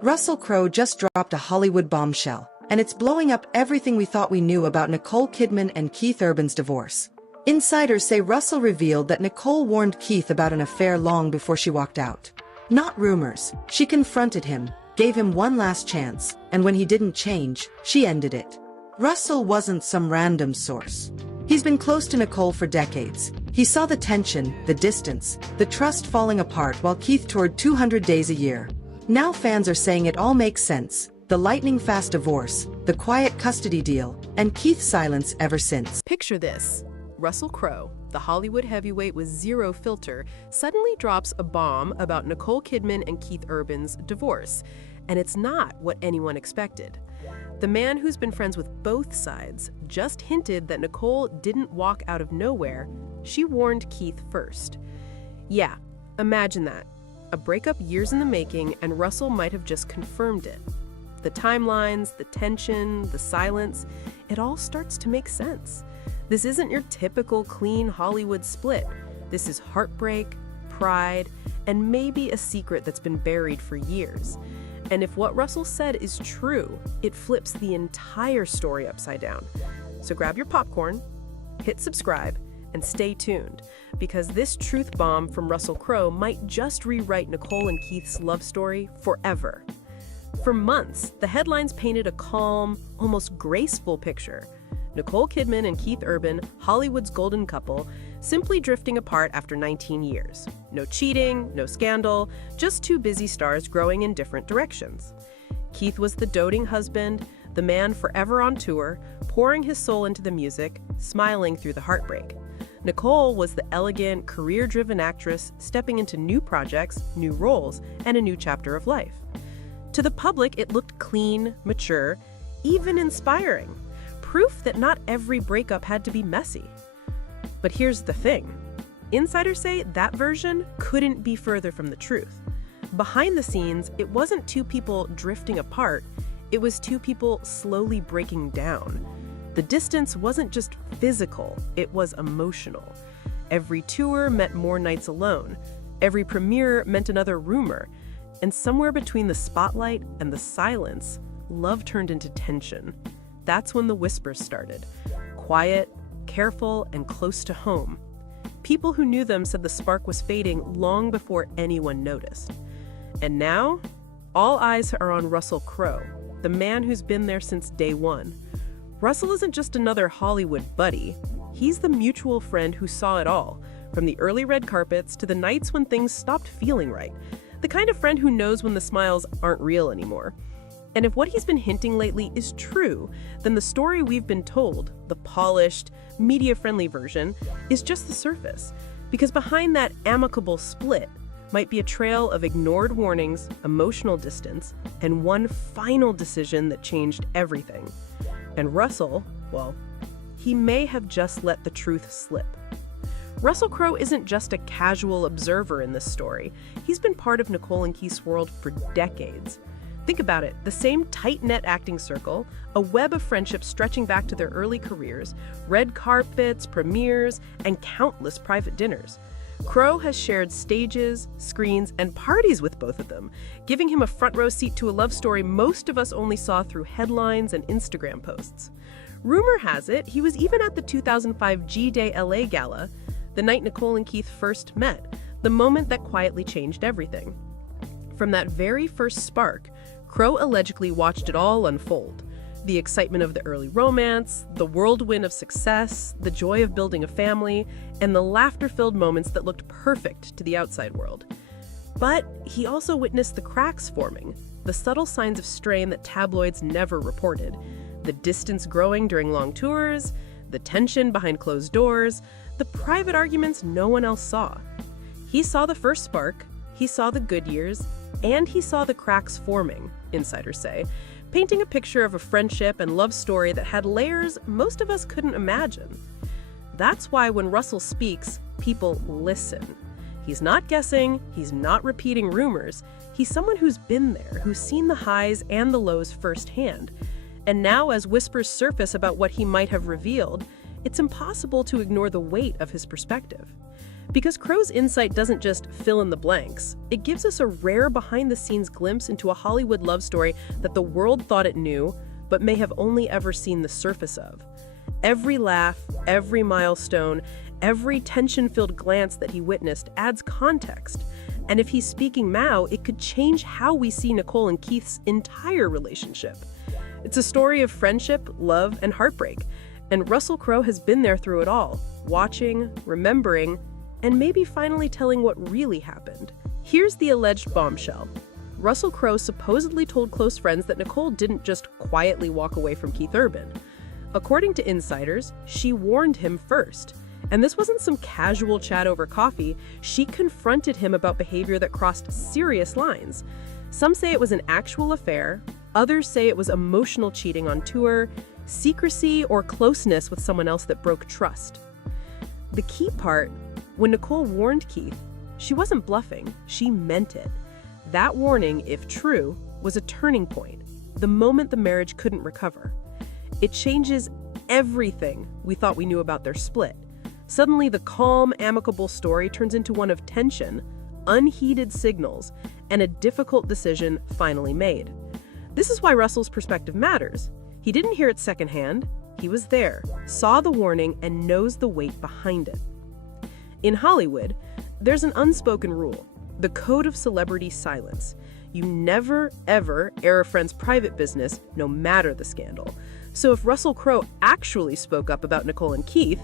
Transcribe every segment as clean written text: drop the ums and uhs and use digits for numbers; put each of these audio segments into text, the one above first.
Russell Crowe just dropped a Hollywood bombshell, and it's blowing up everything we thought we knew about Nicole Kidman and Keith Urban's divorce. Insiders say Russell revealed that Nicole warned Keith about an affair long before she walked out. Not rumors, she confronted him, gave him one last chance, and when he didn't change, she ended it. Russell wasn't some random source. He's been close to Nicole for decades. He saw the tension, the distance, the trust falling apart while Keith toured 200 days a year. Now fans are saying it all makes sense. The lightning-fast divorce, the quiet custody deal, and Keith's silence ever since. Picture this. Russell Crowe, the Hollywood heavyweight with zero filter, suddenly drops a bomb about Nicole Kidman and Keith Urban's divorce. And it's not what anyone expected. The man who's been friends with both sides just hinted that Nicole didn't walk out of nowhere. She warned Keith first. Yeah, imagine that. A breakup years in the making, and Russell might have just confirmed it. The timelines, the tension, the silence, it all starts to make sense. This isn't your typical clean Hollywood split. This is heartbreak, pride, and maybe a secret that's been buried for years. And if what Russell said is true, it flips the entire story upside down. So grab your popcorn, hit subscribe, and stay tuned, because this truth bomb from Russell Crowe might just rewrite Nicole and Keith's love story forever. For months, the headlines painted a calm, almost graceful picture. Nicole Kidman and Keith Urban, Hollywood's golden couple, simply drifting apart after 19 years. No cheating, no scandal, just two busy stars growing in different directions. Keith was the doting husband, the man forever on tour, pouring his soul into the music, smiling through the heartbreak. Nicole was the elegant, career-driven actress stepping into new projects, new roles, and a new chapter of life. To the public, it looked clean, mature, even inspiring. Proof that not every breakup had to be messy. But here's the thing. Insiders say that version couldn't be further from the truth. Behind the scenes, it wasn't two people drifting apart, it was two people slowly breaking down. The distance wasn't just physical, it was emotional. Every tour meant more nights alone. Every premiere meant another rumor. And somewhere between the spotlight and the silence, love turned into tension. That's when the whispers started. Quiet, careful, and close to home. People who knew them said the spark was fading long before anyone noticed. And now, all eyes are on Russell Crowe, the man who's been there since day one. Russell isn't just another Hollywood buddy. He's the mutual friend who saw it all, from the early red carpets to the nights when things stopped feeling right. The kind of friend who knows when the smiles aren't real anymore. And if what he's been hinting lately is true, then the story we've been told, the polished, media-friendly version, is just the surface. Because behind that amicable split might be a trail of ignored warnings, emotional distance, and one final decision that changed everything. And Russell, well, he may have just let the truth slip. Russell Crowe isn't just a casual observer in this story. He's been part of Nicole and Keith's world for decades. Think about it, the same tight-knit acting circle, a web of friendship stretching back to their early careers, red carpets, premieres, and countless private dinners. Crowe has shared stages, screens, and parties with both of them, giving him a front-row seat to a love story most of us only saw through headlines and Instagram posts. Rumor has it he was even at the 2005 G-Day LA Gala, the night Nicole and Keith first met, the moment that quietly changed everything. From that very first spark, Crowe allegedly watched it all unfold. The excitement of the early romance, the whirlwind of success, the joy of building a family, and the laughter-filled moments that looked perfect to the outside world. But he also witnessed the cracks forming, the subtle signs of strain that tabloids never reported, the distance growing during long tours, the tension behind closed doors, the private arguments no one else saw. He saw the first spark, he saw the good years, and he saw the cracks forming, insiders say, painting a picture of a friendship and love story that had layers most of us couldn't imagine. That's why when Russell speaks, people listen. He's not guessing, he's not repeating rumors. He's someone who's been there, who's seen the highs and the lows firsthand. And now, as whispers surface about what he might have revealed, it's impossible to ignore the weight of his perspective. Because Crowe's insight doesn't just fill in the blanks, it gives us a rare behind-the-scenes glimpse into a Hollywood love story that the world thought it knew, but may have only ever seen the surface of. Every laugh, every milestone, every tension-filled glance that he witnessed adds context. And if he's speaking Mao, it could change how we see Nicole and Keith's entire relationship. It's a story of friendship, love, and heartbreak. And Russell Crowe has been there through it all, watching, remembering, and maybe finally telling what really happened. Here's the alleged bombshell. Russell Crowe supposedly told close friends that Nicole didn't just quietly walk away from Keith Urban. According to insiders, she warned him first. And this wasn't some casual chat over coffee. She confronted him about behavior that crossed serious lines. Some say it was an actual affair. Others say it was emotional cheating on tour, secrecy, or closeness with someone else that broke trust. The key part, when Nicole warned Keith, she wasn't bluffing, she meant it. That warning, if true, was a turning point, the moment the marriage couldn't recover. It changes everything we thought we knew about their split. Suddenly, the calm, amicable story turns into one of tension, unheeded signals, and a difficult decision finally made. This is why Russell's perspective matters. He didn't hear it secondhand. He was there, saw the warning, and knows the weight behind it. In Hollywood, there's an unspoken rule, the code of celebrity silence. You never, ever air a friend's private business, no matter the scandal. So if Russell Crowe actually spoke up about Nicole and Keith,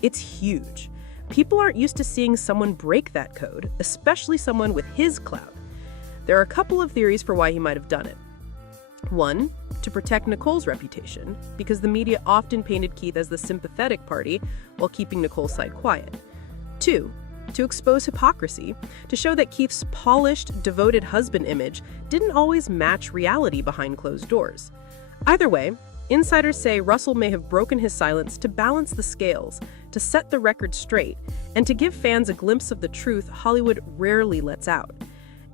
it's huge. People aren't used to seeing someone break that code, especially someone with his clout. There are a couple of theories for why he might have done it. One, to protect Nicole's reputation, because the media often painted Keith as the sympathetic party while keeping Nicole's side quiet. Two, to expose hypocrisy, to show that Keith's polished, devoted husband image didn't always match reality behind closed doors. Either way, insiders say Russell may have broken his silence to balance the scales, to set the record straight, and to give fans a glimpse of the truth Hollywood rarely lets out.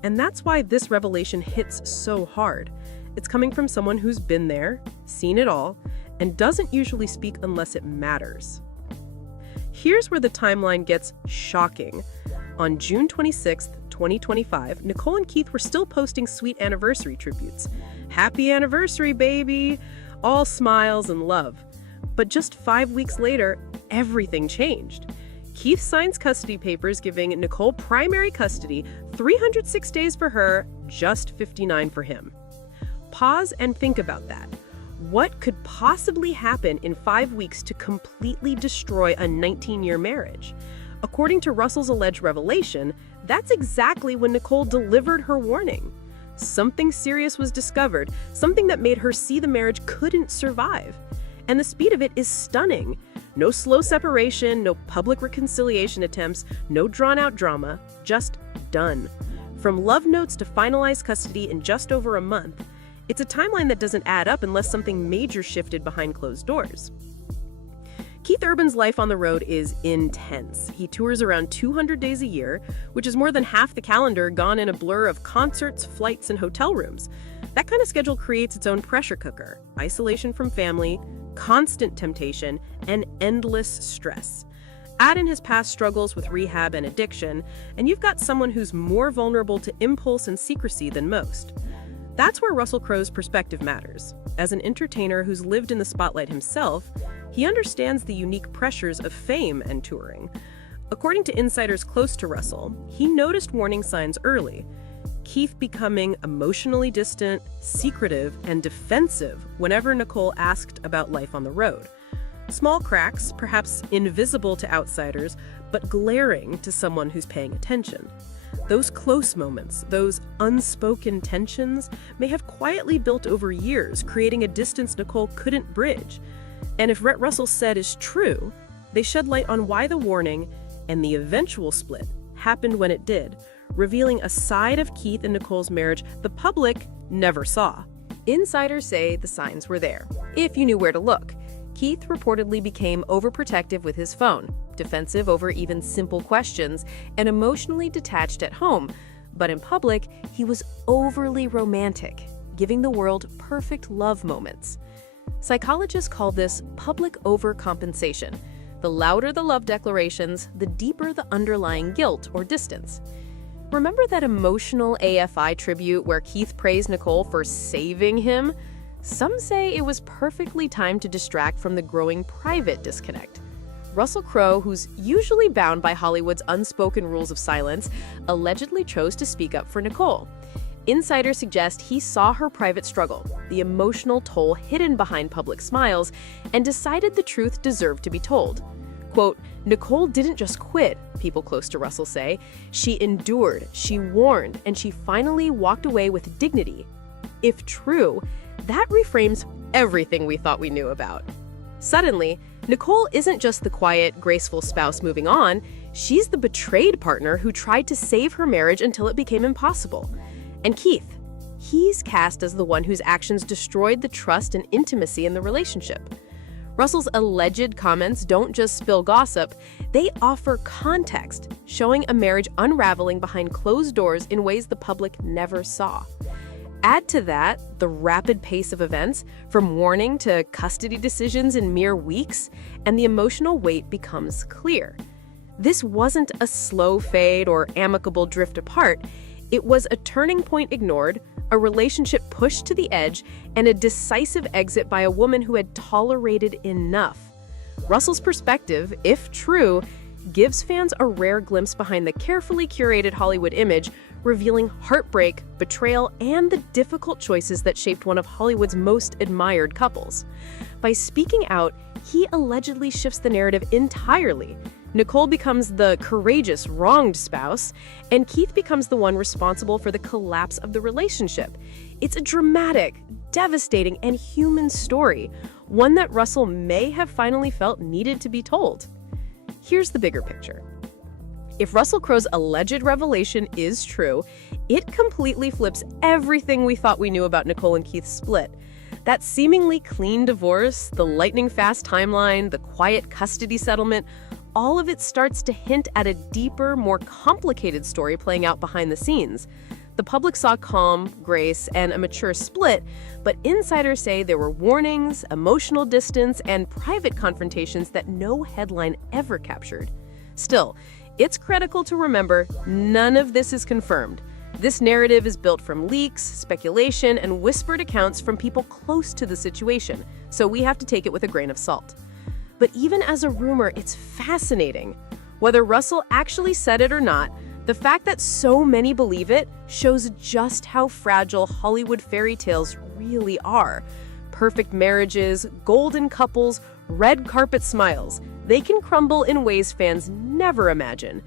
And that's why this revelation hits so hard. It's coming from someone who's been there, seen it all, and doesn't usually speak unless it matters. Here's where the timeline gets shocking. On June 26, 2025, Nicole and Keith were still posting sweet anniversary tributes. Happy anniversary, baby! All smiles and love. But just 5 weeks later, everything changed. Keith signs custody papers giving Nicole primary custody, 306 days for her, just 59 for him. Pause and think about that. What could possibly happen in 5 weeks to completely destroy a 19-year marriage? According to Russell's alleged revelation, that's exactly when Nicole delivered her warning. Something serious was discovered, something that made her see the marriage couldn't survive. And the speed of it is stunning. No slow separation, no public reconciliation attempts, no drawn-out drama, just done. From love notes to finalized custody in just over a month, it's a timeline that doesn't add up unless something major shifted behind closed doors. Keith Urban's life on the road is intense. He tours around 200 days a year, which is more than half the calendar gone in a blur of concerts, flights, and hotel rooms. That kind of schedule creates its own pressure cooker, isolation from family, constant temptation, and endless stress. Add in his past struggles with rehab and addiction, and you've got someone who's more vulnerable to impulse and secrecy than most. That's where Russell Crowe's perspective matters. As an entertainer who's lived in the spotlight himself, he understands the unique pressures of fame and touring. According to insiders close to Russell, he noticed warning signs early. Keith becoming emotionally distant, secretive, and defensive whenever Nicole asked about life on the road. Small cracks, perhaps invisible to outsiders, but glaring to someone who's paying attention. Those close moments, those unspoken tensions, may have quietly built over years, creating a distance Nicole couldn't bridge. And if what Russell said is true, they shed light on why the warning and the eventual split happened when it did, revealing a side of Keith and Nicole's marriage the public never saw. Insiders say the signs were there, if you knew where to look. Keith reportedly became overprotective with his phone, defensive over even simple questions, and emotionally detached at home. But in public, he was overly romantic, giving the world perfect love moments. Psychologists call this public overcompensation. The louder the love declarations, the deeper the underlying guilt or distance. Remember that emotional AFI tribute where Keith praised Nicole for saving him? Some say it was perfectly timed to distract from the growing private disconnect. Russell Crowe, who's usually bound by Hollywood's unspoken rules of silence, allegedly chose to speak up for Nicole. Insiders suggest he saw her private struggle, the emotional toll hidden behind public smiles, and decided the truth deserved to be told. Quote, "Nicole didn't just quit," people close to Russell say. "She endured, she warned, and she finally walked away with dignity." If true, that reframes everything we thought we knew about. Suddenly, Nicole isn't just the quiet, graceful spouse moving on, she's the betrayed partner who tried to save her marriage until it became impossible. And Keith, he's cast as the one whose actions destroyed the trust and intimacy in the relationship. Russell's alleged comments don't just spill gossip, they offer context, showing a marriage unraveling behind closed doors in ways the public never saw. Add to that the rapid pace of events, from warning to custody decisions in mere weeks, and the emotional weight becomes clear. This wasn't a slow fade or amicable drift apart. It was a turning point ignored, a relationship pushed to the edge, and a decisive exit by a woman who had tolerated enough. Russell's perspective, if true, gives fans a rare glimpse behind the carefully curated Hollywood image, revealing heartbreak, betrayal, and the difficult choices that shaped one of Hollywood's most admired couples. By speaking out, he allegedly shifts the narrative entirely. Nicole becomes the courageous, wronged spouse, and Keith becomes the one responsible for the collapse of the relationship. It's a dramatic, devastating, and human story, one that Russell may have finally felt needed to be told. Here's the bigger picture. If Russell Crowe's alleged revelation is true, it completely flips everything we thought we knew about Nicole and Keith's split. That seemingly clean divorce, the lightning-fast timeline, the quiet custody settlement, all of it starts to hint at a deeper, more complicated story playing out behind the scenes. The public saw calm, grace, and a mature split, but insiders say there were warnings, emotional distance, and private confrontations that no headline ever captured. Still, it's critical to remember none of this is confirmed. This narrative is built from leaks, speculation, and whispered accounts from people close to the situation, so we have to take it with a grain of salt. But even as a rumor, it's fascinating. Whether Russell actually said it or not, the fact that so many believe it shows just how fragile Hollywood fairy tales really are. Perfect marriages, golden couples, red carpet smiles. They can crumble in ways fans never imagine.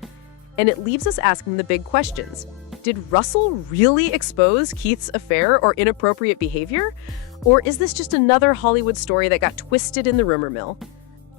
And it leaves us asking the big questions. Did Russell really expose Keith's affair or inappropriate behavior? Or is this just another Hollywood story that got twisted in the rumor mill?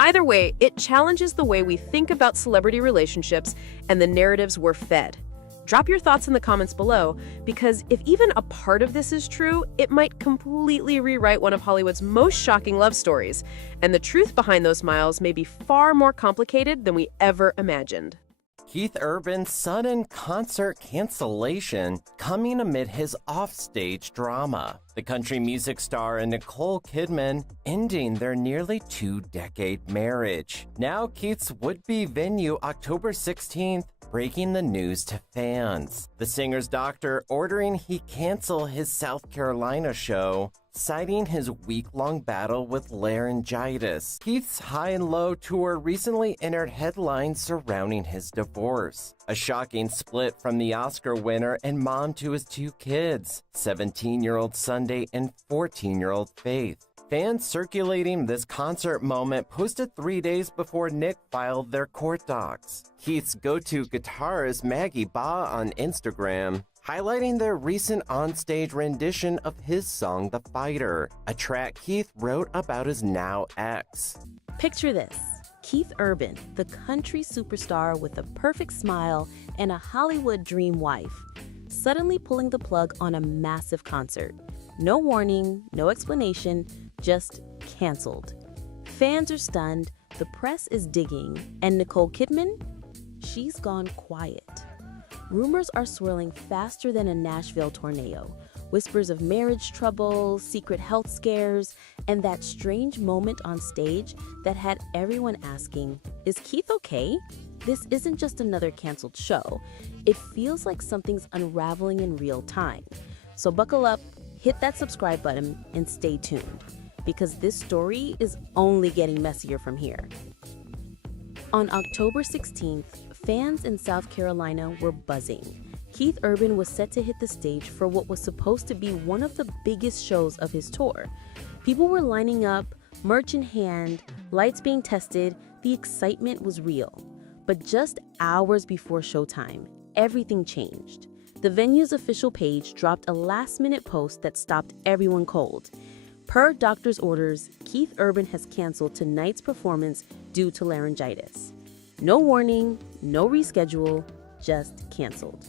Either way, it challenges the way we think about celebrity relationships and the narratives we're fed. Drop your thoughts in the comments below, because if even a part of this is true, it might completely rewrite one of Hollywood's most shocking love stories, and the truth behind those smiles may be far more complicated than we ever imagined. Keith Urban's sudden concert cancellation coming amid his offstage drama. The country music star and Nicole Kidman ending their nearly 2-decade marriage. Now Keith's would-be venue October 16th breaking the news to fans. The singer's doctor ordering he cancel his South Carolina show, citing his week-long battle with laryngitis. Keith's High and Low tour recently entered headlines surrounding his divorce. A shocking split from the Oscar winner and mom to his 2 kids, 17-year-old Sunday and 14-year-old Faith. Fans circulating this concert moment posted 3 days before Nick filed their court docs. Keith's go-to guitarist Maggie Ba on Instagram, highlighting their recent onstage rendition of his song The Fighter, a track Keith wrote about his now ex. Picture this. Keith Urban, the country superstar with a perfect smile and a Hollywood dream wife, suddenly pulling the plug on a massive concert. No warning, no explanation, just canceled. Fans are stunned, the press is digging, and Nicole Kidman? She's gone quiet. Rumors are swirling faster than a Nashville tornado. Whispers of marriage trouble, secret health scares, and that strange moment on stage that had everyone asking, is Keith okay? This isn't just another canceled show. It feels like something's unraveling in real time. So buckle up, hit that subscribe button, and stay tuned, because this story is only getting messier from here. On October 16th, fans in South Carolina were buzzing. Keith Urban was set to hit the stage for what was supposed to be one of the biggest shows of his tour. People were lining up, merch in hand, lights being tested. The excitement was real. But just hours before showtime, everything changed. The venue's official page dropped a last-minute post that stopped everyone cold. Per doctor's orders, Keith Urban has canceled tonight's performance due to laryngitis. No warning, no reschedule, just canceled.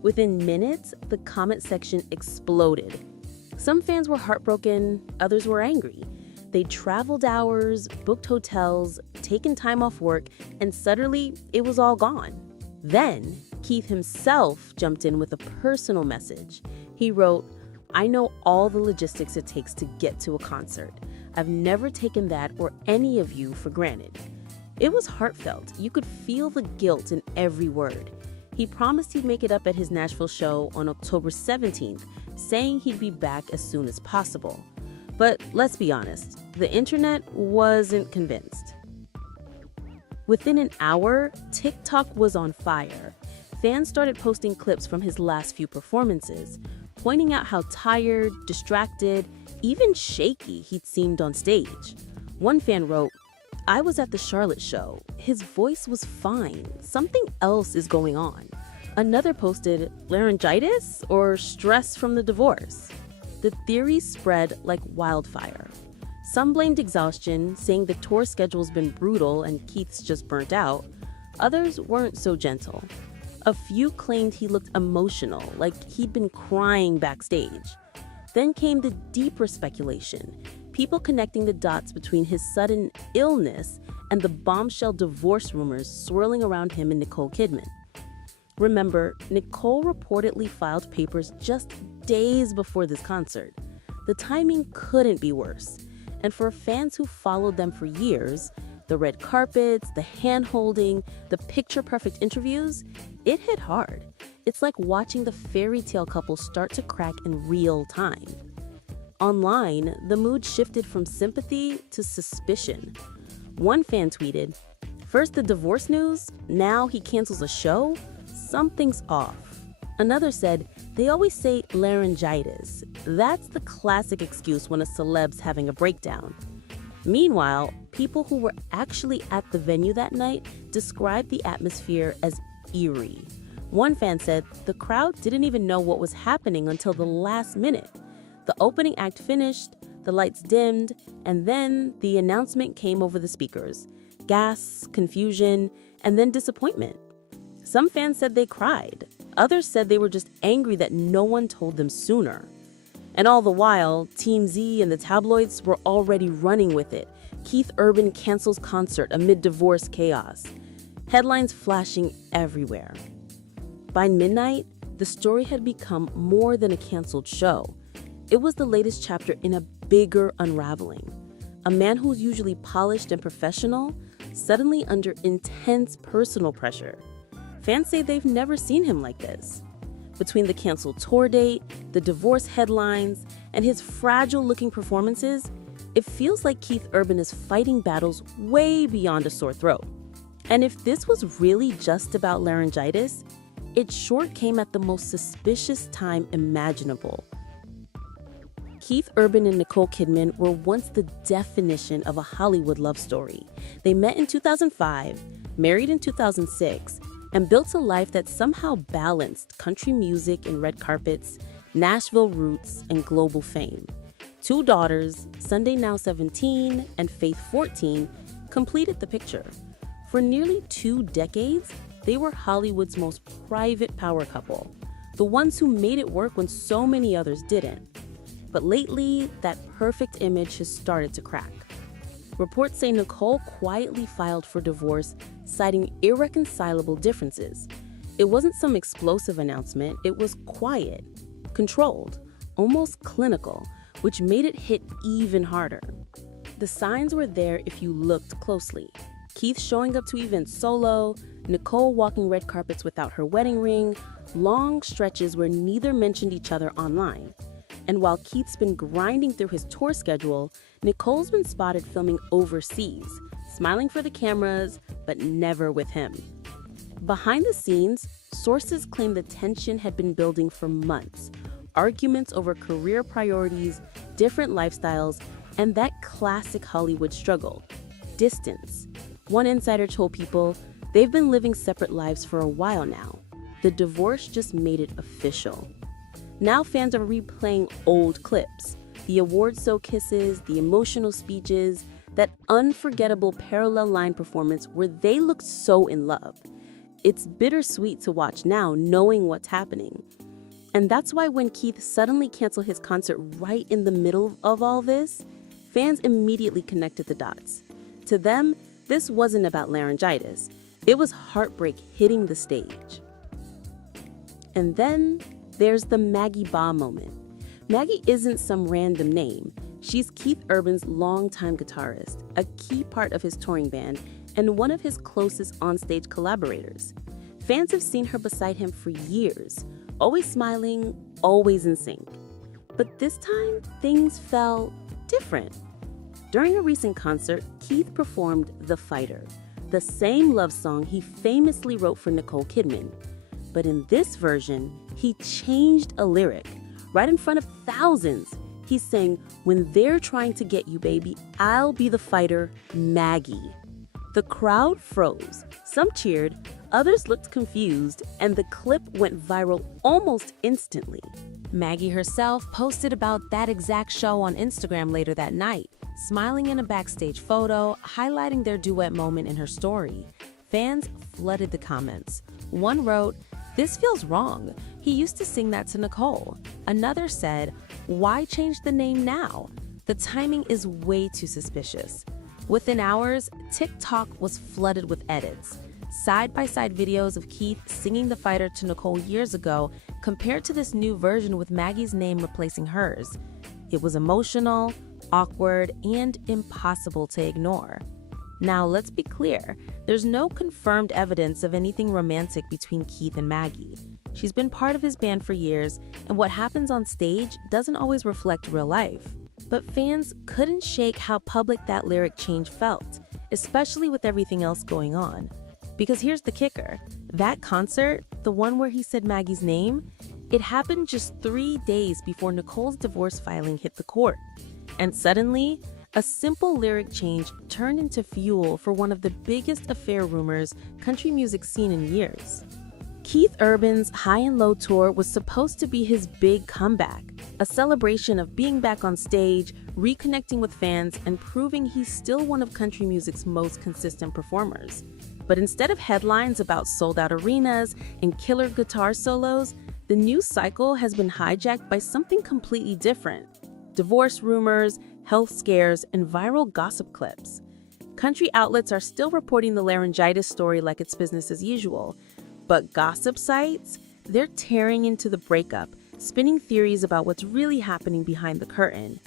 Within minutes, the comment section exploded. Some fans were heartbroken, others were angry. They traveled hours, booked hotels, taken time off work, and suddenly it was all gone. Then, Keith himself jumped in with a personal message. He wrote, "I know all the logistics it takes to get to a concert. I've never taken that or any of you for granted." It was heartfelt. You could feel the guilt in every word. He promised he'd make it up at his Nashville show on October 17th, saying he'd be back as soon as possible. But let's be honest, the internet wasn't convinced. Within an hour, TikTok was on fire. Fans started posting clips from his last few performances, pointing out how tired, distracted, even shaky he'd seemed on stage. One fan wrote, "I was at the Charlotte show. His voice was fine. Something else is going on." Another posted, "Laryngitis or stress from the divorce?" The theories spread like wildfire. Some blamed exhaustion, saying the tour schedule's been brutal and Keith's just burnt out. Others weren't so gentle. A few claimed he looked emotional, like he'd been crying backstage. Then came the deeper speculation, people connecting the dots between his sudden illness and the bombshell divorce rumors swirling around him and Nicole Kidman. Remember, Nicole reportedly filed papers just days before this concert. The timing couldn't be worse. And for fans who followed them for years, the red carpets, the hand-holding, the picture-perfect interviews, it hit hard. It's like watching the fairy tale couple start to crack in real time. Online, the mood shifted from sympathy to suspicion. One fan tweeted, "First the divorce news, now he cancels a show? Something's off." Another said, "They always say laryngitis. That's the classic excuse when a celeb's having a breakdown." Meanwhile, people who were actually at the venue that night described the atmosphere as eerie. One fan said the crowd didn't even know what was happening until the last minute. The opening act finished, the lights dimmed, and then the announcement came over the speakers. Gasps, confusion, and then disappointment. Some fans said they cried. Others said they were just angry that no one told them sooner. And all the while, Team Z and the tabloids were already running with it. Keith Urban cancels concert amid divorce chaos. Headlines flashing everywhere. By midnight, the story had become more than a canceled show. It was the latest chapter in a bigger unraveling. A man who's usually polished and professional, suddenly under intense personal pressure. Fans say they've never seen him like this. Between the canceled tour date, the divorce headlines, and his fragile-looking performances, it feels like Keith Urban is fighting battles way beyond a sore throat. And if this was really just about laryngitis, it sure came at the most suspicious time imaginable. Keith Urban and Nicole Kidman were once the definition of a Hollywood love story. They met in 2005, married in 2006, and built a life that somehow balanced country music and red carpets, Nashville roots, and global fame. 2 daughters, Sunday now 17 and Faith 14, completed the picture. For nearly 2 decades, they were Hollywood's most private power couple, the ones who made it work when so many others didn't. But lately, that perfect image has started to crack. Reports say Nicole quietly filed for divorce, citing irreconcilable differences. It wasn't some explosive announcement, it was quiet, controlled, almost clinical, which made it hit even harder. The signs were there if you looked closely. Keith showing up to events solo, Nicole walking red carpets without her wedding ring, long stretches where neither mentioned each other online. And while Keith's been grinding through his tour schedule, Nicole's been spotted filming overseas, smiling for the cameras, but never with him. Behind the scenes, sources claim the tension had been building for months. Arguments over career priorities, different lifestyles, and that classic Hollywood struggle, distance. One insider told People they've been living separate lives for a while now. The divorce just made it official. Now fans are replaying old clips, the award-show kisses, the emotional speeches, that unforgettable parallel line performance where they looked so in love. It's bittersweet to watch now, knowing what's happening. And that's why when Keith suddenly canceled his concert right in the middle of all this, fans immediately connected the dots. To them, this wasn't about laryngitis. It was heartbreak hitting the stage. And then there's the Maggie Ba moment. Maggie isn't some random name. She's Keith Urban's longtime guitarist, a key part of his touring band, and one of his closest onstage collaborators. Fans have seen her beside him for years, always smiling, always in sync. But this time, things felt different. During a recent concert, Keith performed The Fighter, the same love song he famously wrote for Nicole Kidman. But in this version, he changed a lyric. Right in front of thousands, he sang, "When they're trying to get you, baby, I'll be the fighter, Maggie." The crowd froze. Some cheered, others looked confused, and the clip went viral almost instantly. Maggie herself posted about that exact show on Instagram later that night, smiling in a backstage photo, highlighting their duet moment in her story. Fans flooded the comments. One wrote, "This feels wrong. He used to sing that to Nicole." Another said, "Why change the name now? The timing is way too suspicious." Within hours, TikTok was flooded with edits. Side-by-side videos of Keith singing The Fighter to Nicole years ago compared to this new version with Maggie's name replacing hers. It was emotional, awkward, and impossible to ignore. Now, let's be clear, there's no confirmed evidence of anything romantic between Keith and Maggie. She's been part of his band for years, and what happens on stage doesn't always reflect real life. But fans couldn't shake how public that lyric change felt, especially with everything else going on. Because here's the kicker, that concert, the one where he said Maggie's name, it happened just 3 days before Nicole's divorce filing hit the court. And suddenly, a simple lyric change turned into fuel for one of the biggest affair rumors country music's seen in years. Keith Urban's High and Low tour was supposed to be his big comeback, a celebration of being back on stage, reconnecting with fans, and proving he's still one of country music's most consistent performers. But instead of headlines about sold-out arenas and killer guitar solos, the news cycle has been hijacked by something completely different: divorce rumors, health scares, and viral gossip clips. Country outlets are still reporting the laryngitis story like it's business as usual, but gossip sites, they're tearing into the breakup, spinning theories about what's really happening behind the curtain.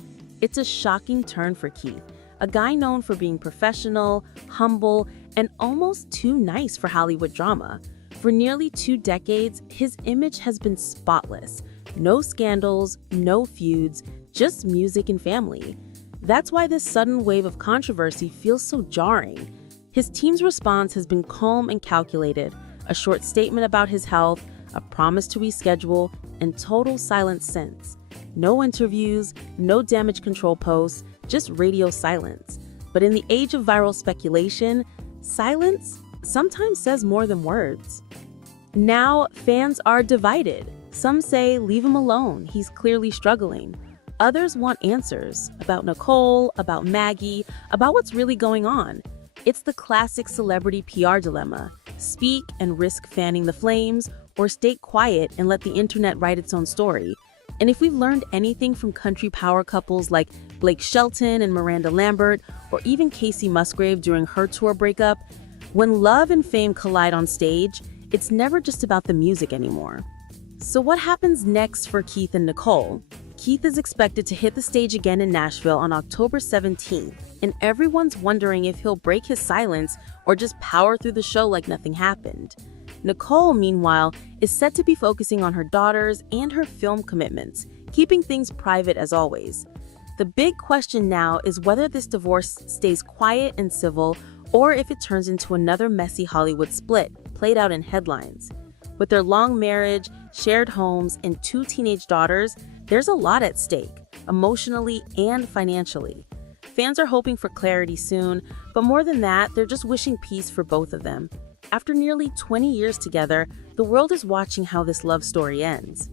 It's a shocking turn for Keith, a guy known for being professional, humble, and almost too nice for Hollywood drama. For nearly 2 decades, his image has been spotless. No scandals, no feuds, just music and family. That's why this sudden wave of controversy feels so jarring. His team's response has been calm and calculated, a short statement about his health, a promise to reschedule, and total silence since. No interviews, no damage control posts, just radio silence. But in the age of viral speculation, silence sometimes says more than words. Now, fans are divided. Some say leave him alone, he's clearly struggling. Others want answers about Nicole, about Maggie, about what's really going on. It's the classic celebrity PR dilemma: speak and risk fanning the flames, or stay quiet and let the internet write its own story. And if we've learned anything from country power couples like Blake Shelton and Miranda Lambert, or even Casey Musgrave during her tour breakup, when love and fame collide on stage, it's never just about the music anymore. So what happens next for Keith and Nicole? Keith is expected to hit the stage again in Nashville on October 17th, and everyone's wondering if he'll break his silence or just power through the show like nothing happened. Nicole, meanwhile, is set to be focusing on her daughters and her film commitments, keeping things private as always. The big question now is whether this divorce stays quiet and civil or if it turns into another messy Hollywood split, played out in headlines. With their long marriage, shared homes, and 2 teenage daughters, there's a lot at stake, emotionally and financially. Fans are hoping for clarity soon, but more than that, they're just wishing peace for both of them. After nearly 20 years together, the world is watching how this love story ends.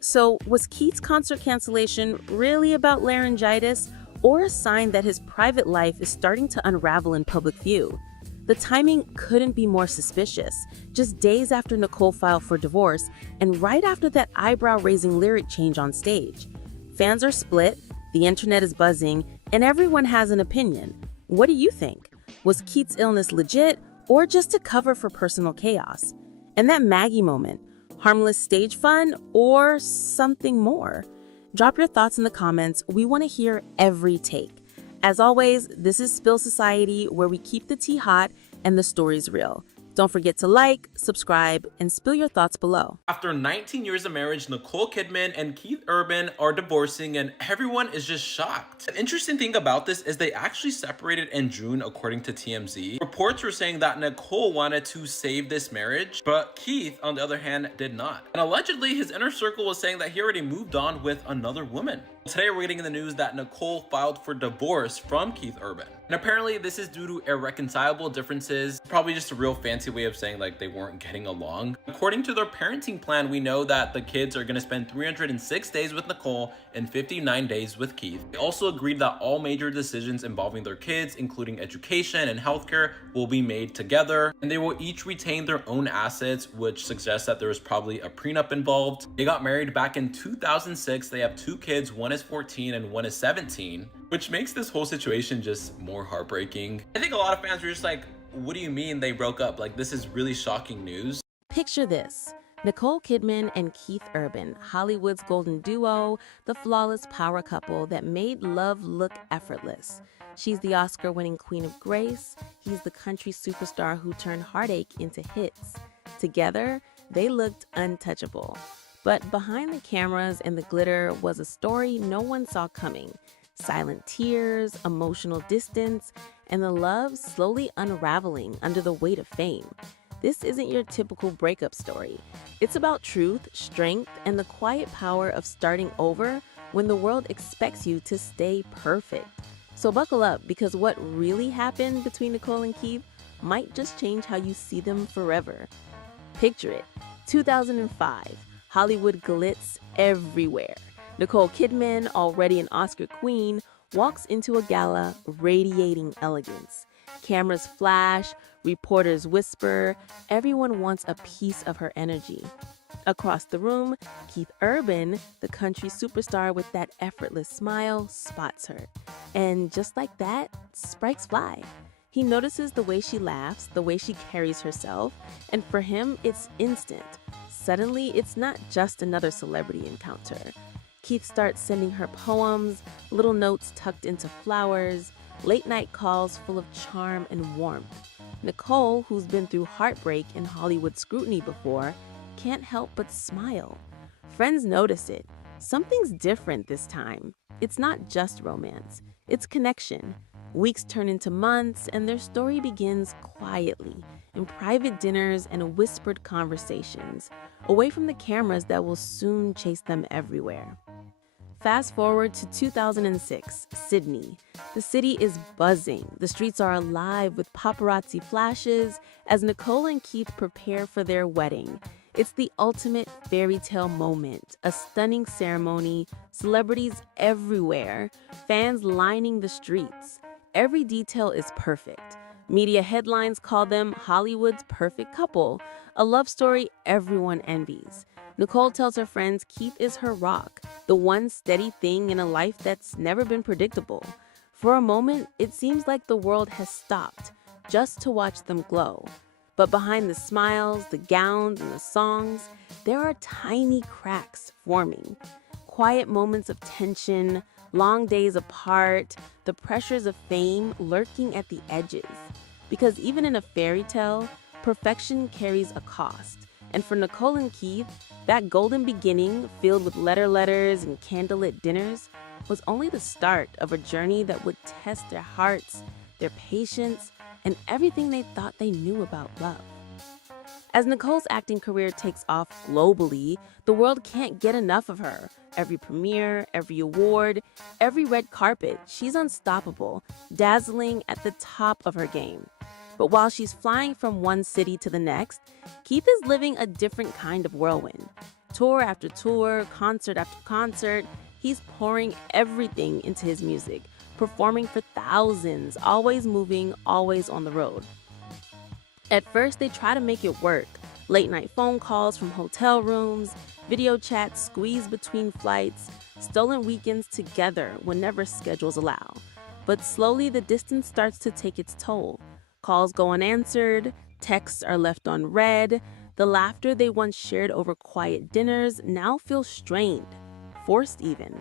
So, was Keith's concert cancellation really about laryngitis, or a sign that his private life is starting to unravel in public view? The timing couldn't be more suspicious, just days after Nicole filed for divorce and right after that eyebrow-raising lyric change on stage. Fans are split, the internet is buzzing, and everyone has an opinion. What do you think? Was Keith's illness legit, or just a cover for personal chaos? And that Maggie moment, harmless stage fun, or something more? Drop your thoughts in the comments. We want to hear every take. As always, this is Spill Society, where we keep the tea hot and the stories real. Don't forget to like, subscribe, and spill your thoughts below. After 19 years of marriage, Nicole Kidman and Keith Urban are divorcing and everyone is just shocked. An interesting thing about this is they actually separated in June according to TMZ. Reports were saying that Nicole wanted to save this marriage, but Keith, on the other hand, did not. And allegedly, his inner circle was saying that he already moved on with another woman. Today we're getting in the news that Nicole filed for divorce from Keith Urban. And apparently this is due to irreconcilable differences, probably just a real fancy way of saying like they weren't getting along. According to their parenting plan, we know that the kids are gonna spend 306 days with Nicole and 59 days with Keith. They also agreed that all major decisions involving their kids, including education and healthcare, will be made together. And they will each retain their own assets, which suggests that there was probably a prenup involved. They got married back in 2006. They have 2 kids, one is 14 and one is 17, which makes this whole situation just more heartbreaking. I think a lot of fans were just like, what do you mean they broke up? Like, this is really shocking news. Picture this. Nicole Kidman and Keith Urban, Hollywood's golden duo, the flawless power couple that made love look effortless. She's the Oscar-winning Queen of Grace. He's the country superstar who turned heartache into hits. Together, they looked untouchable. But behind the cameras and the glitter was a story no one saw coming. Silent tears, emotional distance, and the love slowly unraveling under the weight of fame. This isn't your typical breakup story. It's about truth, strength, and the quiet power of starting over when the world expects you to stay perfect. So buckle up, because what really happened between Nicole and Keith might just change how you see them forever. Picture it, 2005. Hollywood glitz everywhere. Nicole Kidman, already an Oscar queen, walks into a gala radiating elegance. Cameras flash, reporters whisper, everyone wants a piece of her energy. Across the room, Keith Urban, the country superstar with that effortless smile, spots her. And just like that, sparks fly. He notices the way she laughs, the way she carries herself, and for him, it's instant. Suddenly, it's not just another celebrity encounter. Keith starts sending her poems, little notes tucked into flowers, late-night calls full of charm and warmth. Nicole, who's been through heartbreak and Hollywood scrutiny before, can't help but smile. Friends notice it. Something's different this time. It's not just romance. It's connection. Weeks turn into months, and their story begins quietly, in private dinners and whispered conversations, away from the cameras that will soon chase them everywhere. Fast forward to 2006, Sydney. The city is buzzing. The streets are alive with paparazzi flashes as Nicole and Keith prepare for their wedding. It's the ultimate fairy tale moment, a stunning ceremony, celebrities everywhere, fans lining the streets. Every detail is perfect. Media headlines call them Hollywood's perfect couple, a love story everyone envies. Nicole tells her friends Keith is her rock, the one steady thing in a life that's never been predictable. For a moment, it seems like the world has stopped, just to watch them glow. But behind the smiles, the gowns, and the songs, there are tiny cracks forming. quiet moments of tension, long days apart, the pressures of fame lurking at the edges. Because even in a fairy tale, perfection carries a cost. And for Nicole and Keith, that golden beginning, filled with letters and candlelit dinners, was only the start of a journey that would test their hearts, their patience, and everything they thought they knew about love. As Nicole's acting career takes off globally, the world can't get enough of her. Every premiere, every award, every red carpet, she's unstoppable, dazzling at the top of her game. But while she's flying from one city to the next, Keith is living a different kind of whirlwind. Tour after tour, concert after concert, he's pouring everything into his music, performing for thousands, always moving, always on the road. At first, they try to make it work. Late-night phone calls from hotel rooms, video chats squeezed between flights, stolen weekends together whenever schedules allow. But slowly, the distance starts to take its toll. Calls go unanswered, texts are left unread, the laughter they once shared over quiet dinners now feels strained, forced even.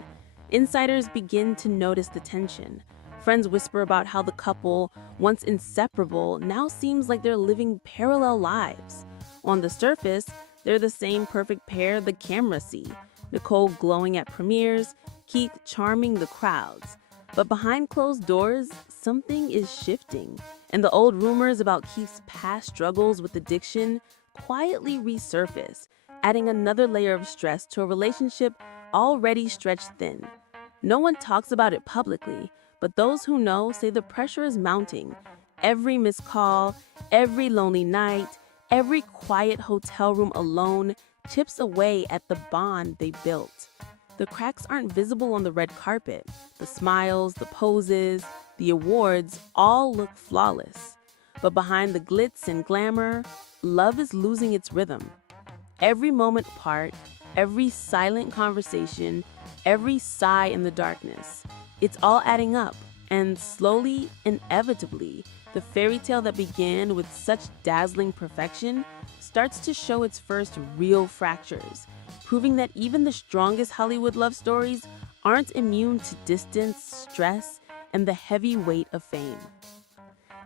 Insiders begin to notice the tension. Friends whisper about how the couple, once inseparable, now seems like they're living parallel lives. On the surface, they're the same perfect pair the cameras see. Nicole glowing at premieres, Keith charming the crowds. But behind closed doors, something is shifting. And the old rumors about Keith's past struggles with addiction quietly resurface, adding another layer of stress to a relationship already stretched thin. No one talks about it publicly, but those who know say the pressure is mounting. Every missed call, every lonely night, every quiet hotel room alone chips away at the bond they built. The cracks aren't visible on the red carpet. The smiles, the poses, the awards all look flawless. But behind the glitz and glamour, love is losing its rhythm. Every moment apart, every silent conversation, every sigh in the darkness, it's all adding up, and slowly, inevitably, the fairy tale that began with such dazzling perfection starts to show its first real fractures, proving that even the strongest Hollywood love stories aren't immune to distance, stress, and the heavy weight of fame.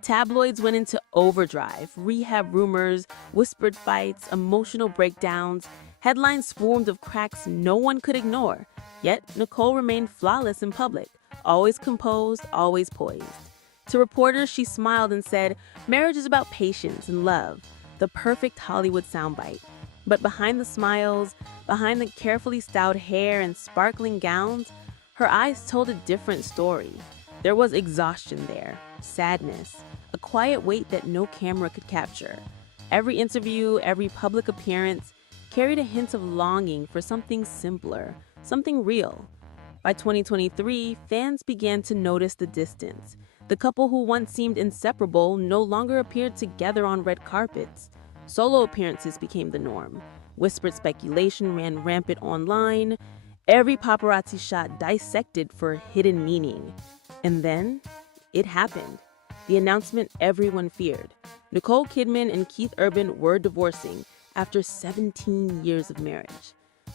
Tabloids went into overdrive, rehab rumors, whispered fights, emotional breakdowns. Headlines swarmed of cracks no one could ignore. Yet, Nicole remained flawless in public, always composed, always poised. To reporters, she smiled and said, "Marriage is about patience and love," the perfect Hollywood soundbite. But behind the smiles, behind the carefully styled hair and sparkling gowns, her eyes told a different story. There was exhaustion there, sadness, a quiet weight that no camera could capture. Every interview, every public appearance carried a hint of longing for something simpler, something real. By 2023, fans began to notice the distance. The couple who once seemed inseparable no longer appeared together on red carpets. Solo appearances became the norm. Whispered speculation ran rampant online. Every paparazzi shot dissected for hidden meaning. And then, it happened. The announcement everyone feared. Nicole Kidman and Keith Urban were divorcing after 17 years of marriage.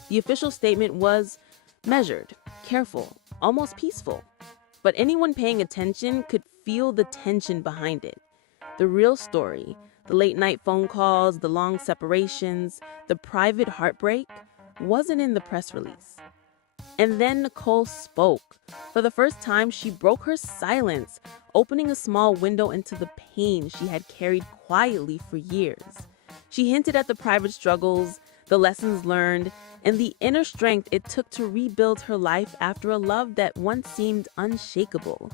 The official statement was measured, careful, almost peaceful. But anyone paying attention could feel the tension behind it. The real story, the late-night phone calls, the long separations, the private heartbreak, wasn't in the press release. And then Nicole spoke. For the first time, she broke her silence, opening a small window into the pain she had carried quietly for years. She hinted at the private struggles, the lessons learned, and the inner strength it took to rebuild her life after a love that once seemed unshakable.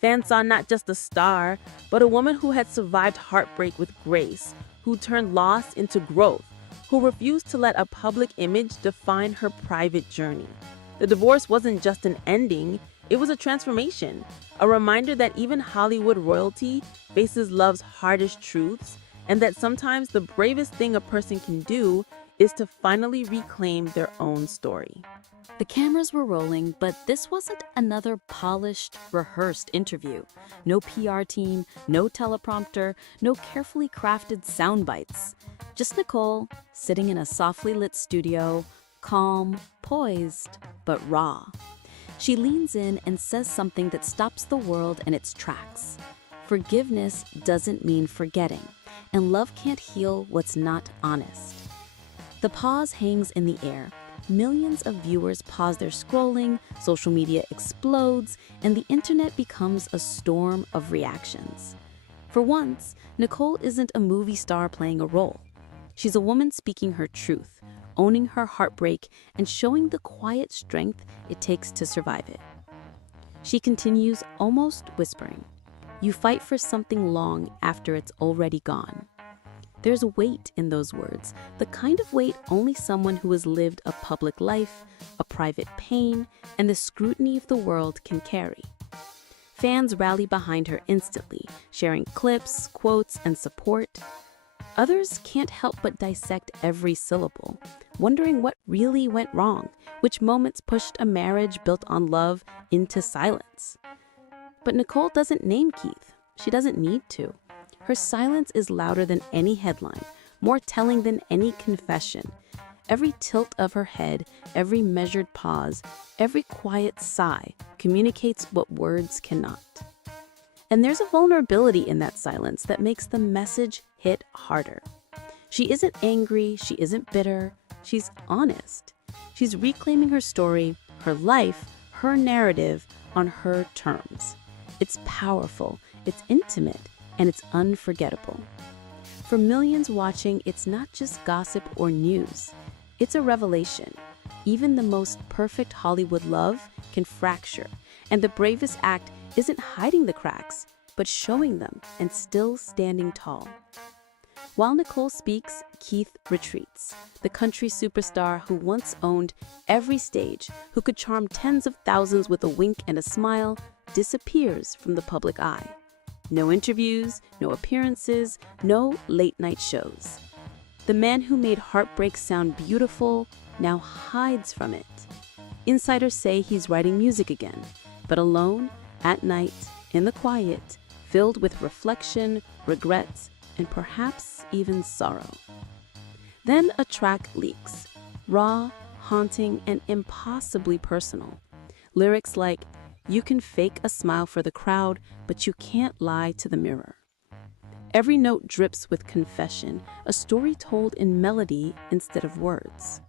Fans saw not just a star, but a woman who had survived heartbreak with grace, who turned loss into growth, who refused to let a public image define her private journey. The divorce wasn't just an ending, it was a transformation, a reminder that even Hollywood royalty faces love's hardest truths, and that sometimes the bravest thing a person can do is to finally reclaim their own story. The cameras were rolling, but this wasn't another polished, rehearsed interview. No PR team, no teleprompter, no carefully crafted sound bites. Just Nicole, sitting in a softly lit studio, calm, poised, but raw. She leans in and says something that stops the world in its tracks. Forgiveness doesn't mean forgetting, and love can't heal what's not honest. The pause hangs in the air. Millions of viewers pause their scrolling, social media explodes, and the internet becomes a storm of reactions. For once, Nicole isn't a movie star playing a role. She's a woman speaking her truth, owning her heartbreak, and showing the quiet strength it takes to survive it. She continues, almost whispering, "You fight for something long after it's already gone." There's weight in those words, the kind of weight only someone who has lived a public life, a private pain, and the scrutiny of the world can carry. Fans rally behind her instantly, sharing clips, quotes, and support. Others can't help but dissect every syllable, wondering what really went wrong, which moments pushed a marriage built on love into silence. But Nicole doesn't name Keith. She doesn't need to. Her silence is louder than any headline, more telling than any confession. Every tilt of her head, every measured pause, every quiet sigh communicates what words cannot. And there's a vulnerability in that silence that makes the message hit harder. She isn't angry, she isn't bitter, she's honest. She's reclaiming her story, her life, her narrative on her terms. It's powerful, it's intimate, and it's unforgettable. For millions watching, it's not just gossip or news. It's a revelation. Even the most perfect Hollywood love can fracture, and the bravest act isn't hiding the cracks, but showing them and still standing tall. While Nicole speaks, Keith retreats. The country superstar who once owned every stage, who could charm tens of thousands with a wink and a smile, disappears from the public eye. No interviews, no appearances, no late-night shows. The man who made heartbreak sound beautiful now hides from it. Insiders say he's writing music again, but alone, at night, in the quiet, filled with reflection, regrets, and perhaps even sorrow. Then a track leaks, raw, haunting, and impossibly personal. Lyrics like, "You can fake a smile for the crowd, but you can't lie to the mirror." Every note drips with confession, a story told in melody instead of words.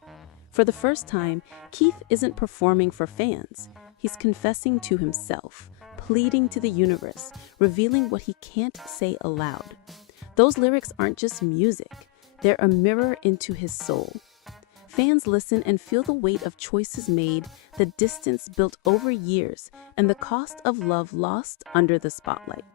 For the first time, Keith isn't performing for fans. He's confessing to himself, pleading to the universe, revealing what he can't say aloud. Those lyrics aren't just music, they're a mirror into his soul. Fans listen and feel the weight of choices made, the distance built over years, and the cost of love lost under the spotlight.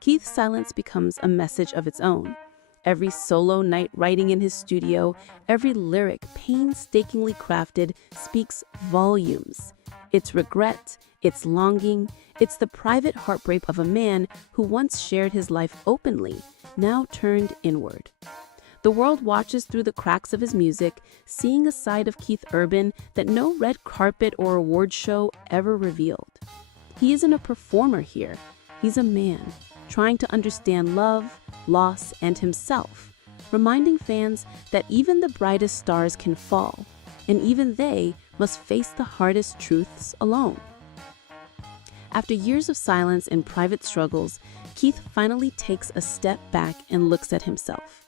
Keith's silence becomes a message of its own. Every solo night writing in his studio, every lyric painstakingly crafted speaks volumes. It's regret, it's longing, it's the private heartbreak of a man who once shared his life openly, now turned inward. The world watches through the cracks of his music, seeing a side of Keith Urban that no red carpet or award show ever revealed. He isn't a performer here. He's a man, trying to understand love, loss, and himself, reminding fans that even the brightest stars can fall, and even they must face the hardest truths alone. After years of silence and private struggles, Keith finally takes a step back and looks at himself.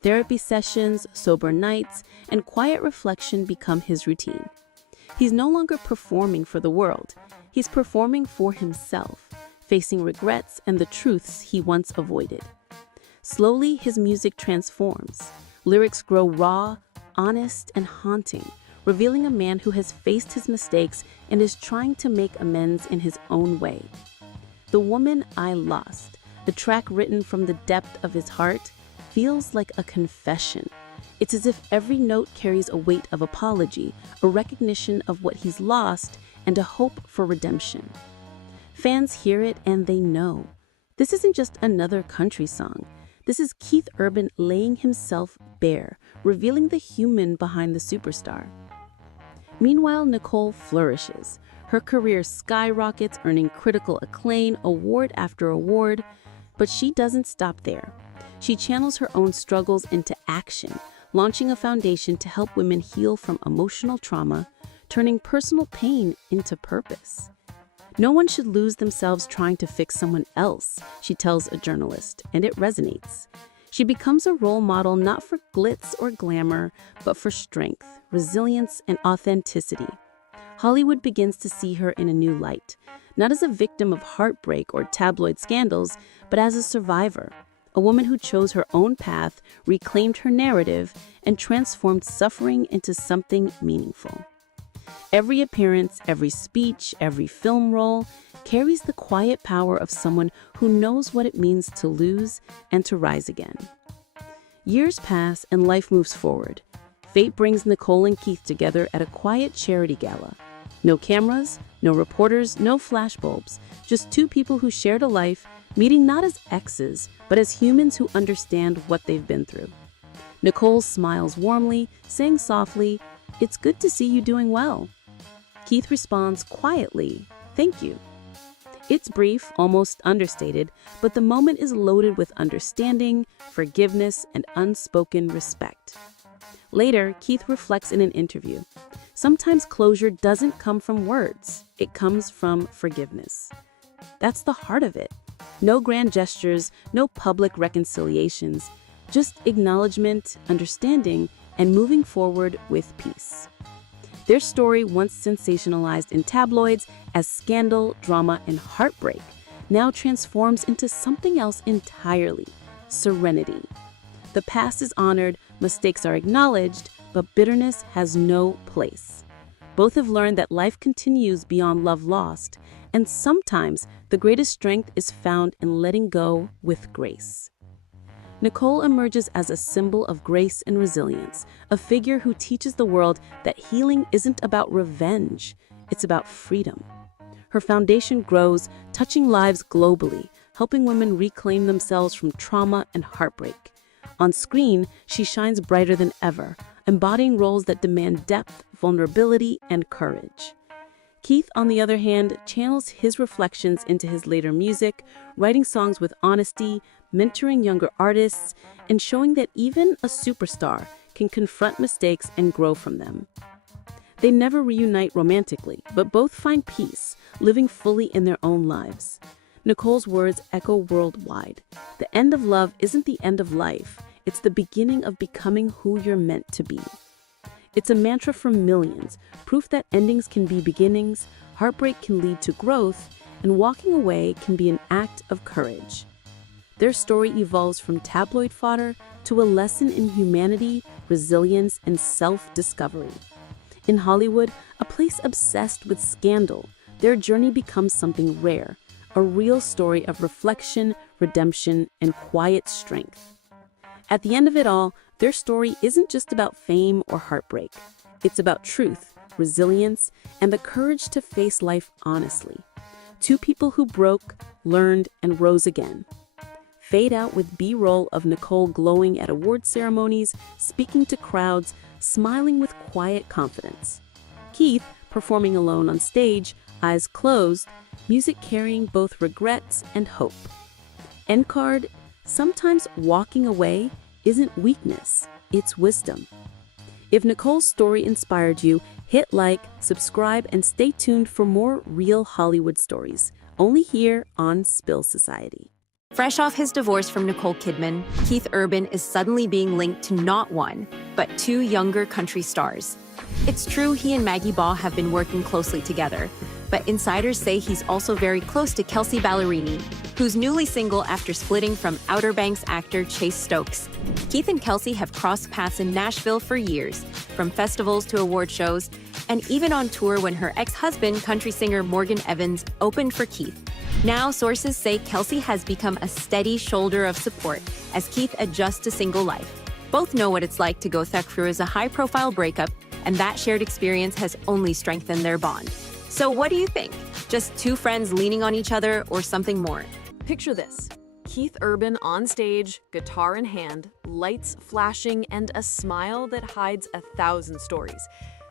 Therapy sessions, sober nights, and quiet reflection become his routine. He's no longer performing for the world. He's performing for himself, facing regrets and the truths he once avoided. Slowly, his music transforms. Lyrics grow raw, honest, and haunting, revealing a man who has faced his mistakes and is trying to make amends in his own way. The Woman I Lost, the track written from the depth of his heart, feels like a confession. It's as if every note carries a weight of apology, a recognition of what he's lost, and a hope for redemption. Fans hear it and they know. This isn't just another country song. This is Keith Urban laying himself bare, revealing the human behind the superstar. Meanwhile, Nicole flourishes. Her career skyrockets, earning critical acclaim, award after award. But she doesn't stop there. She channels her own struggles into action, launching a foundation to help women heal from emotional trauma, turning personal pain into purpose. No one should lose themselves trying to fix someone else, she tells a journalist, and it resonates. She becomes a role model not for glitz or glamour, but for strength, resilience, and authenticity. Hollywood begins to see her in a new light, not as a victim of heartbreak or tabloid scandals, but as a survivor, a woman who chose her own path, reclaimed her narrative, and transformed suffering into something meaningful. Every appearance, every speech, every film role carries the quiet power of someone who knows what it means to lose and to rise again. Years pass and life moves forward. Fate brings Nicole and Keith together at a quiet charity gala. No cameras, no reporters, no flashbulbs, just two people who shared a life, meeting not as exes, but as humans who understand what they've been through. Nicole smiles warmly, saying softly, "It's good to see you doing well." Keith responds quietly, "Thank you." It's brief, almost understated, but the moment is loaded with understanding, forgiveness, and unspoken respect. Later, Keith reflects in an interview. Sometimes closure doesn't come from words, it comes from forgiveness. That's the heart of it. No grand gestures, no public reconciliations, just acknowledgement, understanding, and moving forward with peace. Their story, once sensationalized in tabloids as scandal, drama, and heartbreak, now transforms into something else entirely: serenity. The past is honored, mistakes are acknowledged, but bitterness has no place. Both have learned that life continues beyond love lost, and sometimes the greatest strength is found in letting go with grace. Nicole emerges as a symbol of grace and resilience, a figure who teaches the world that healing isn't about revenge, it's about freedom. Her foundation grows, touching lives globally, helping women reclaim themselves from trauma and heartbreak. On screen, she shines brighter than ever, embodying roles that demand depth, vulnerability, and courage. Keith, on the other hand, channels his reflections into his later music, writing songs with honesty, mentoring younger artists, and showing that even a superstar can confront mistakes and grow from them. They never reunite romantically, but both find peace, living fully in their own lives. Nicole's words echo worldwide. The end of love isn't the end of life, it's the beginning of becoming who you're meant to be. It's a mantra for millions, proof that endings can be beginnings, heartbreak can lead to growth, and walking away can be an act of courage. Their story evolves from tabloid fodder to a lesson in humanity, resilience, and self-discovery. In Hollywood, a place obsessed with scandal, their journey becomes something rare, a real story of reflection, redemption, and quiet strength. At the end of it all, their story isn't just about fame or heartbreak. It's about truth, resilience, and the courage to face life honestly. Two people who broke, learned, and rose again. Fade out with B-roll of Nicole glowing at award ceremonies, speaking to crowds, smiling with quiet confidence. Keith performing alone on stage, eyes closed, music carrying both regrets and hope. End card, sometimes walking away isn't weakness, it's wisdom. If Nicole's story inspired you, hit like, subscribe, and stay tuned for more real Hollywood stories, only here on Spill Society. Fresh off his divorce from Nicole Kidman, Keith Urban is suddenly being linked to not one, but two younger country stars. It's true he and Maggie Baugh have been working closely together, but insiders say he's also very close to Kelsey Ballerini, who's newly single after splitting from Outer Banks actor Chase Stokes. Keith and Kelsey have crossed paths in Nashville for years, from festivals to award shows, and even on tour when her ex-husband, country singer Morgan Evans, opened for Keith. Now, sources say Kelsey has become a steady shoulder of support as Keith adjusts to single life. Both know what it's like to go through a high-profile breakup, and that shared experience has only strengthened their bond. So what do you think? Just two friends leaning on each other or something more? Picture this. Keith Urban on stage, guitar in hand, lights flashing, and a smile that hides 1,000 stories.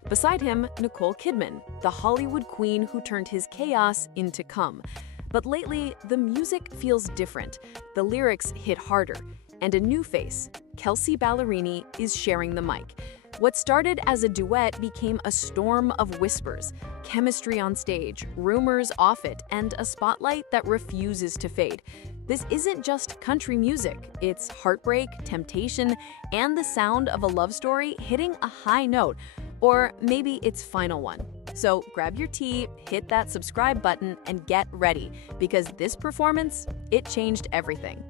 Beside him, Nicole Kidman, the Hollywood queen who turned his chaos into calm. But lately, the music feels different. The lyrics hit harder. And a new face, Kelsea Ballerini is sharing the mic. What started as a duet became a storm of whispers, chemistry on stage, rumors off it, and a spotlight that refuses to fade. This isn't just country music, it's heartbreak, temptation, and the sound of a love story hitting a high note, or maybe its final one. So grab your tea, hit that subscribe button, and get ready, because this performance, it changed everything.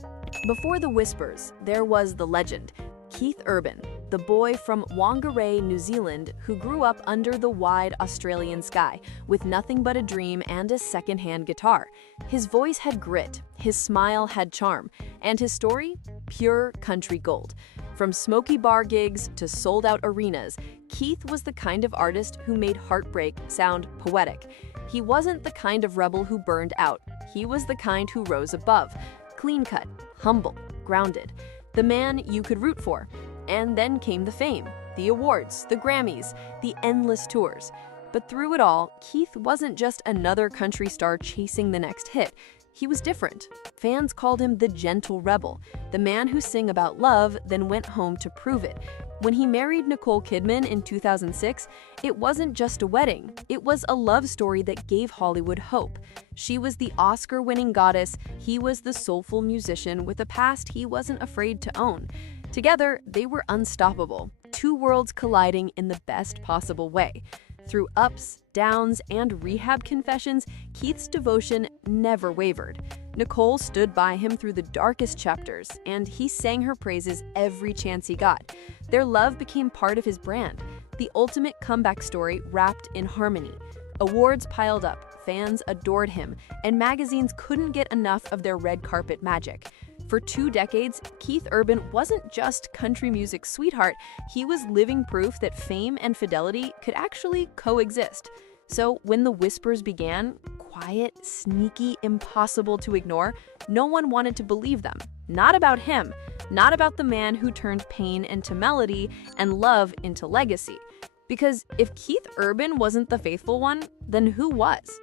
Before the whispers, there was the legend, Keith Urban, the boy from Whangarei, New Zealand, who grew up under the wide Australian sky, with nothing but a dream and a second-hand guitar. His voice had grit, his smile had charm, and his story, pure country gold. From smoky bar gigs to sold-out arenas, Keith was the kind of artist who made heartbreak sound poetic. He wasn't the kind of rebel who burned out. He was the kind who rose above, clean-cut, humble, grounded. The man you could root for. And then came the fame, the awards, the Grammys, the endless tours. But through it all, Keith wasn't just another country star chasing the next hit. He was different. Fans called him the gentle rebel, the man who sang about love, then went home to prove it. When he married Nicole Kidman in 2006, it wasn't just a wedding. It was a love story that gave Hollywood hope. She was the Oscar-winning goddess. He was the soulful musician with a past he wasn't afraid to own. Together, they were unstoppable, two worlds colliding in the best possible way. Through ups, downs, and rehab confessions, Keith's devotion never wavered. Nicole stood by him through the darkest chapters, and he sang her praises every chance he got. Their love became part of his brand, the ultimate comeback story wrapped in harmony. Awards piled up, fans adored him, and magazines couldn't get enough of their red carpet magic. For 2 decades, Keith Urban wasn't just country music's sweetheart, he was living proof that fame and fidelity could actually coexist. So when the whispers began, quiet, sneaky, impossible to ignore, no one wanted to believe them. Not about him, not about the man who turned pain into melody and love into legacy. Because if Keith Urban wasn't the faithful one, then who was?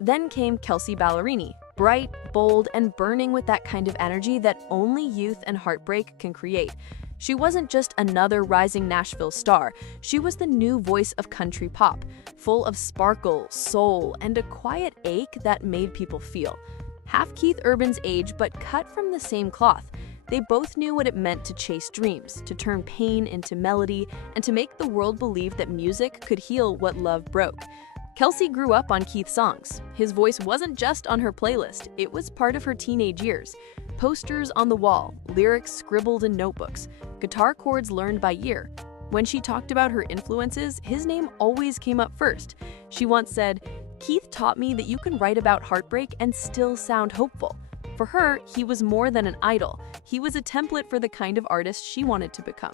Then came Kelsea Ballerini, bright, bold, and burning with that kind of energy that only youth and heartbreak can create. She wasn't just another rising Nashville star, she was the new voice of country pop, full of sparkle, soul, and a quiet ache that made people feel. Half Keith Urban's age, but cut from the same cloth. They both knew what it meant to chase dreams, to turn pain into melody, and to make the world believe that music could heal what love broke. Kelsea grew up on Keith's songs. His voice wasn't just on her playlist, it was part of her teenage years. Posters on the wall, lyrics scribbled in notebooks, guitar chords learned by ear. When she talked about her influences, his name always came up first. She once said, "Keith taught me that you can write about heartbreak and still sound hopeful." For her, he was more than an idol. He was a template for the kind of artist she wanted to become.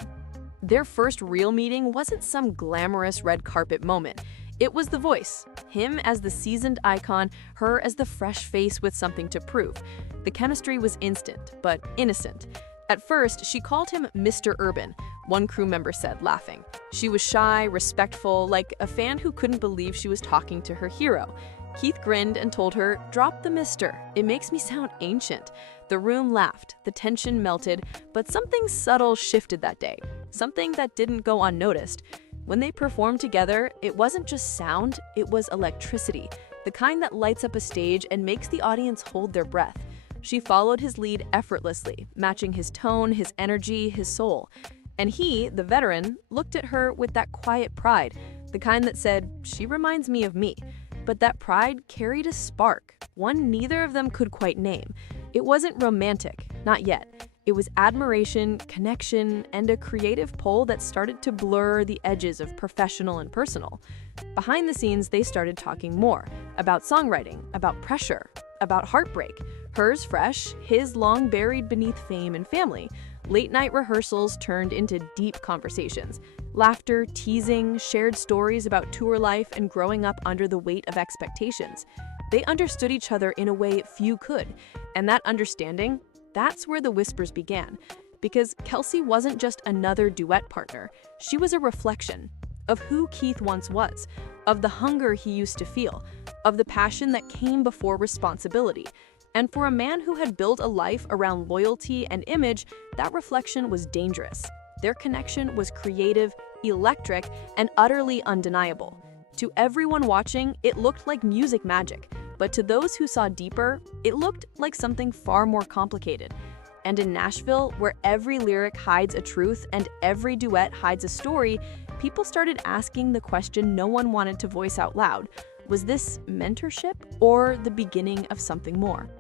Their first real meeting wasn't some glamorous red carpet moment. It was the voice, him as the seasoned icon, her as the fresh face with something to prove. The chemistry was instant, but innocent. At first, she called him Mr. Urban, one crew member said, laughing. She was shy, respectful, like a fan who couldn't believe she was talking to her hero. Keith grinned and told her, "Drop the mister. It makes me sound ancient." The room laughed, the tension melted, but something subtle shifted that day, something that didn't go unnoticed. When they performed together, it wasn't just sound, it was electricity, the kind that lights up a stage and makes the audience hold their breath. She followed his lead effortlessly, matching his tone, his energy, his soul. And he, the veteran, looked at her with that quiet pride, the kind that said, "She reminds me of me." But that pride carried a spark, one neither of them could quite name. It wasn't romantic, not yet. It was admiration, connection, and a creative pull that started to blur the edges of professional and personal. Behind the scenes, they started talking more about songwriting, about pressure, about heartbreak. Hers fresh, his long buried beneath fame and family. Late-night rehearsals turned into deep conversations. Laughter, teasing, shared stories about tour life and growing up under the weight of expectations. They understood each other in a way few could, and that understanding, that's where the whispers began. Because Kelsea wasn't just another duet partner, she was a reflection of who Keith once was, of the hunger he used to feel, of the passion that came before responsibility. And for a man who had built a life around loyalty and image, that reflection was dangerous. Their connection was creative, electric, and utterly undeniable. To everyone watching, it looked like music magic, but to those who saw deeper, it looked like something far more complicated. And in Nashville, where every lyric hides a truth and every duet hides a story, people started asking the question no one wanted to voice out loud. Was this mentorship or the beginning of something more?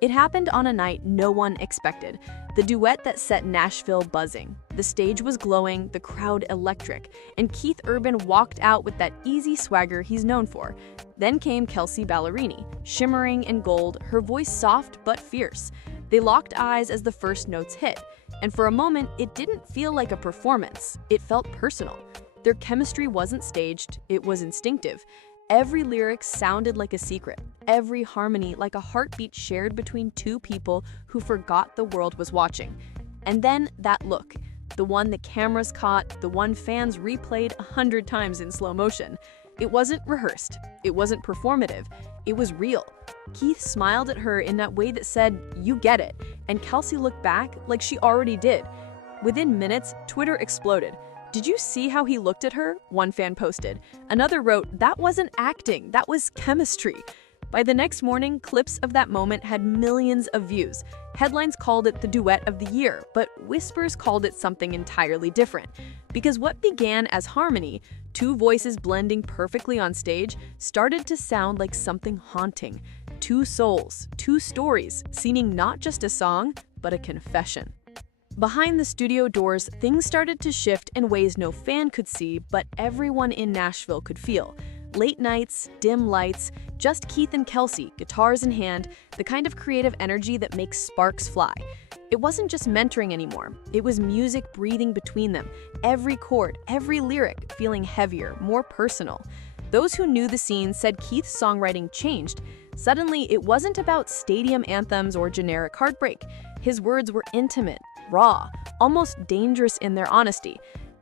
It happened on a night no one expected, the duet that set Nashville buzzing. The stage was glowing, the crowd electric, and Keith Urban walked out with that easy swagger he's known for. Then came Kelsea Ballerini, shimmering in gold, her voice soft but fierce. They locked eyes as the first notes hit, and for a moment, it didn't feel like a performance. It felt personal. Their chemistry wasn't staged, it was instinctive. Every lyric sounded like a secret, every harmony like a heartbeat shared between two people who forgot the world was watching. And then that look, the one the cameras caught, the one fans replayed 100 times in slow motion. It wasn't rehearsed, it wasn't performative, it was real. Keith smiled at her in that way that said, "You get it," and Kelsea looked back like she already did. Within minutes, Twitter exploded. "Did you see how he looked at her?" one fan posted. Another wrote, "That wasn't acting, that was chemistry." By the next morning, clips of that moment had millions of views. Headlines called it the duet of the year, but whispers called it something entirely different. Because what began as harmony, two voices blending perfectly on stage, started to sound like something haunting. Two souls, two stories, seeming not just a song, but a confession. Behind the studio doors, things started to shift in ways no fan could see, but everyone in Nashville could feel. Late nights, dim lights, just Keith and Kelsea, guitars in hand, the kind of creative energy that makes sparks fly. It wasn't just mentoring anymore, it was music breathing between them, every chord, every lyric feeling heavier, more personal. Those who knew the scene said Keith's songwriting changed. Suddenly, it wasn't about stadium anthems or generic heartbreak. His words were intimate, raw, almost dangerous in their honesty.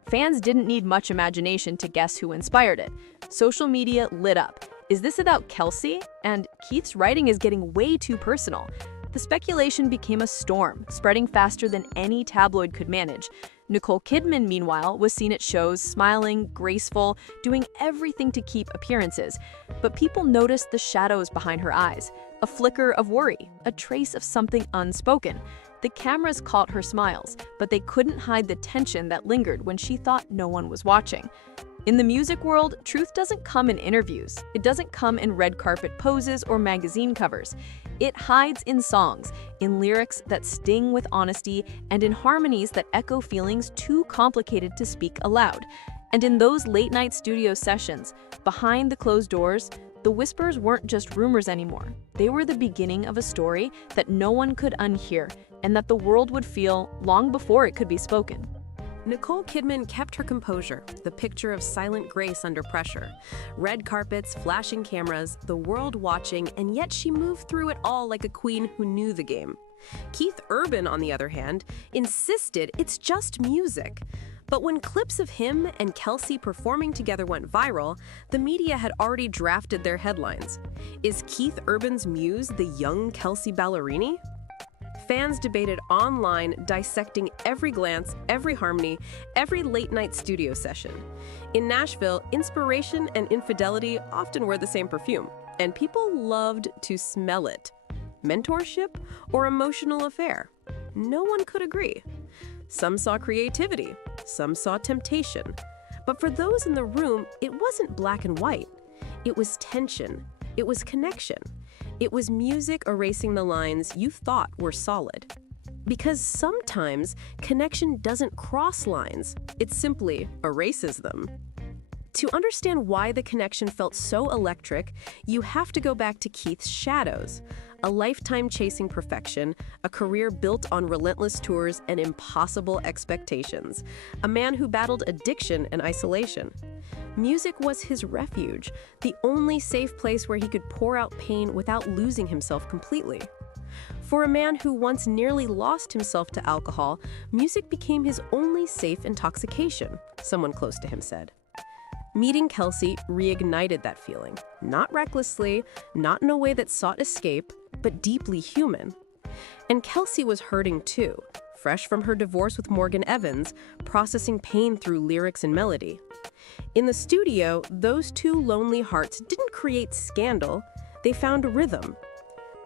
Fans didn't need much imagination to guess who inspired it. Social media lit up. Is this about Kelsea? And Keith's writing is getting way too personal. The speculation became a storm, spreading faster than any tabloid could manage. Nicole Kidman, meanwhile, was seen at shows, smiling, graceful, doing everything to keep appearances. But people noticed the shadows behind her eyes, a flicker of worry, a trace of something unspoken. The cameras caught her smiles, but they couldn't hide the tension that lingered when she thought no one was watching. In the music world, truth doesn't come in interviews. It doesn't come in red carpet poses or magazine covers. It hides in songs, in lyrics that sting with honesty, and in harmonies that echo feelings too complicated to speak aloud. And in those late-night studio sessions, behind the closed doors, the whispers weren't just rumors anymore. They were the beginning of a story that no one could unhear, and that the world would feel long before it could be spoken. Nicole Kidman kept her composure, the picture of silent grace under pressure. Red carpets, flashing cameras, the world watching, and yet she moved through it all like a queen who knew the game. Keith Urban, on the other hand, insisted it's just music. But when clips of him and Kelsea performing together went viral, the media had already drafted their headlines. Is Keith Urban's muse the young Kelsea Ballerini? Fans debated online, dissecting every glance, every harmony, every late-night studio session. In Nashville, inspiration and infidelity often wear the same perfume, and people loved to smell it. Mentorship or emotional affair? No one could agree. Some saw creativity, some saw temptation. But for those in the room, it wasn't black and white. It was tension. It was connection. It was music erasing the lines you thought were solid. Because sometimes connection doesn't cross lines, it simply erases them. To understand why the connection felt so electric, you have to go back to Keith's shadows. A lifetime chasing perfection, a career built on relentless tours and impossible expectations. A man who battled addiction and isolation. Music was his refuge, the only safe place where he could pour out pain without losing himself completely. For a man who once nearly lost himself to alcohol, music became his only safe intoxication, someone close to him said. Meeting Kelsea reignited that feeling, not recklessly, not in a way that sought escape, but deeply human. And Kelsey was hurting too, fresh from her divorce with Morgan Evans, processing pain through lyrics and melody. In the studio, those two lonely hearts didn't create scandal, they found rhythm.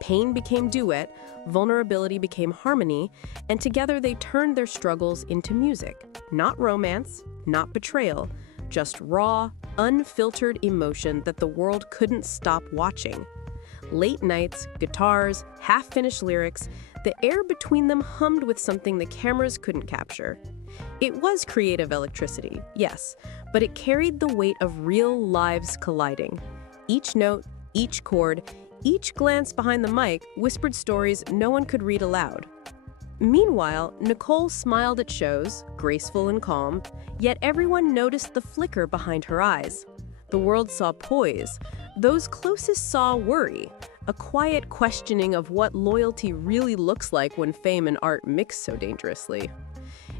Pain became duet, vulnerability became harmony, and together they turned their struggles into music. Not romance, not betrayal, just raw, unfiltered emotion that the world couldn't stop watching. Late nights, guitars, half-finished lyrics, the air between them hummed with something the cameras couldn't capture. It was creative electricity, yes, but it carried the weight of real lives colliding. Each note, each chord, each glance behind the mic whispered stories no one could read aloud. Meanwhile, Nicole smiled at shows, graceful and calm, yet everyone noticed the flicker behind her eyes. The world saw poise. Those closest saw worry, a quiet questioning of what loyalty really looks like when fame and art mix so dangerously.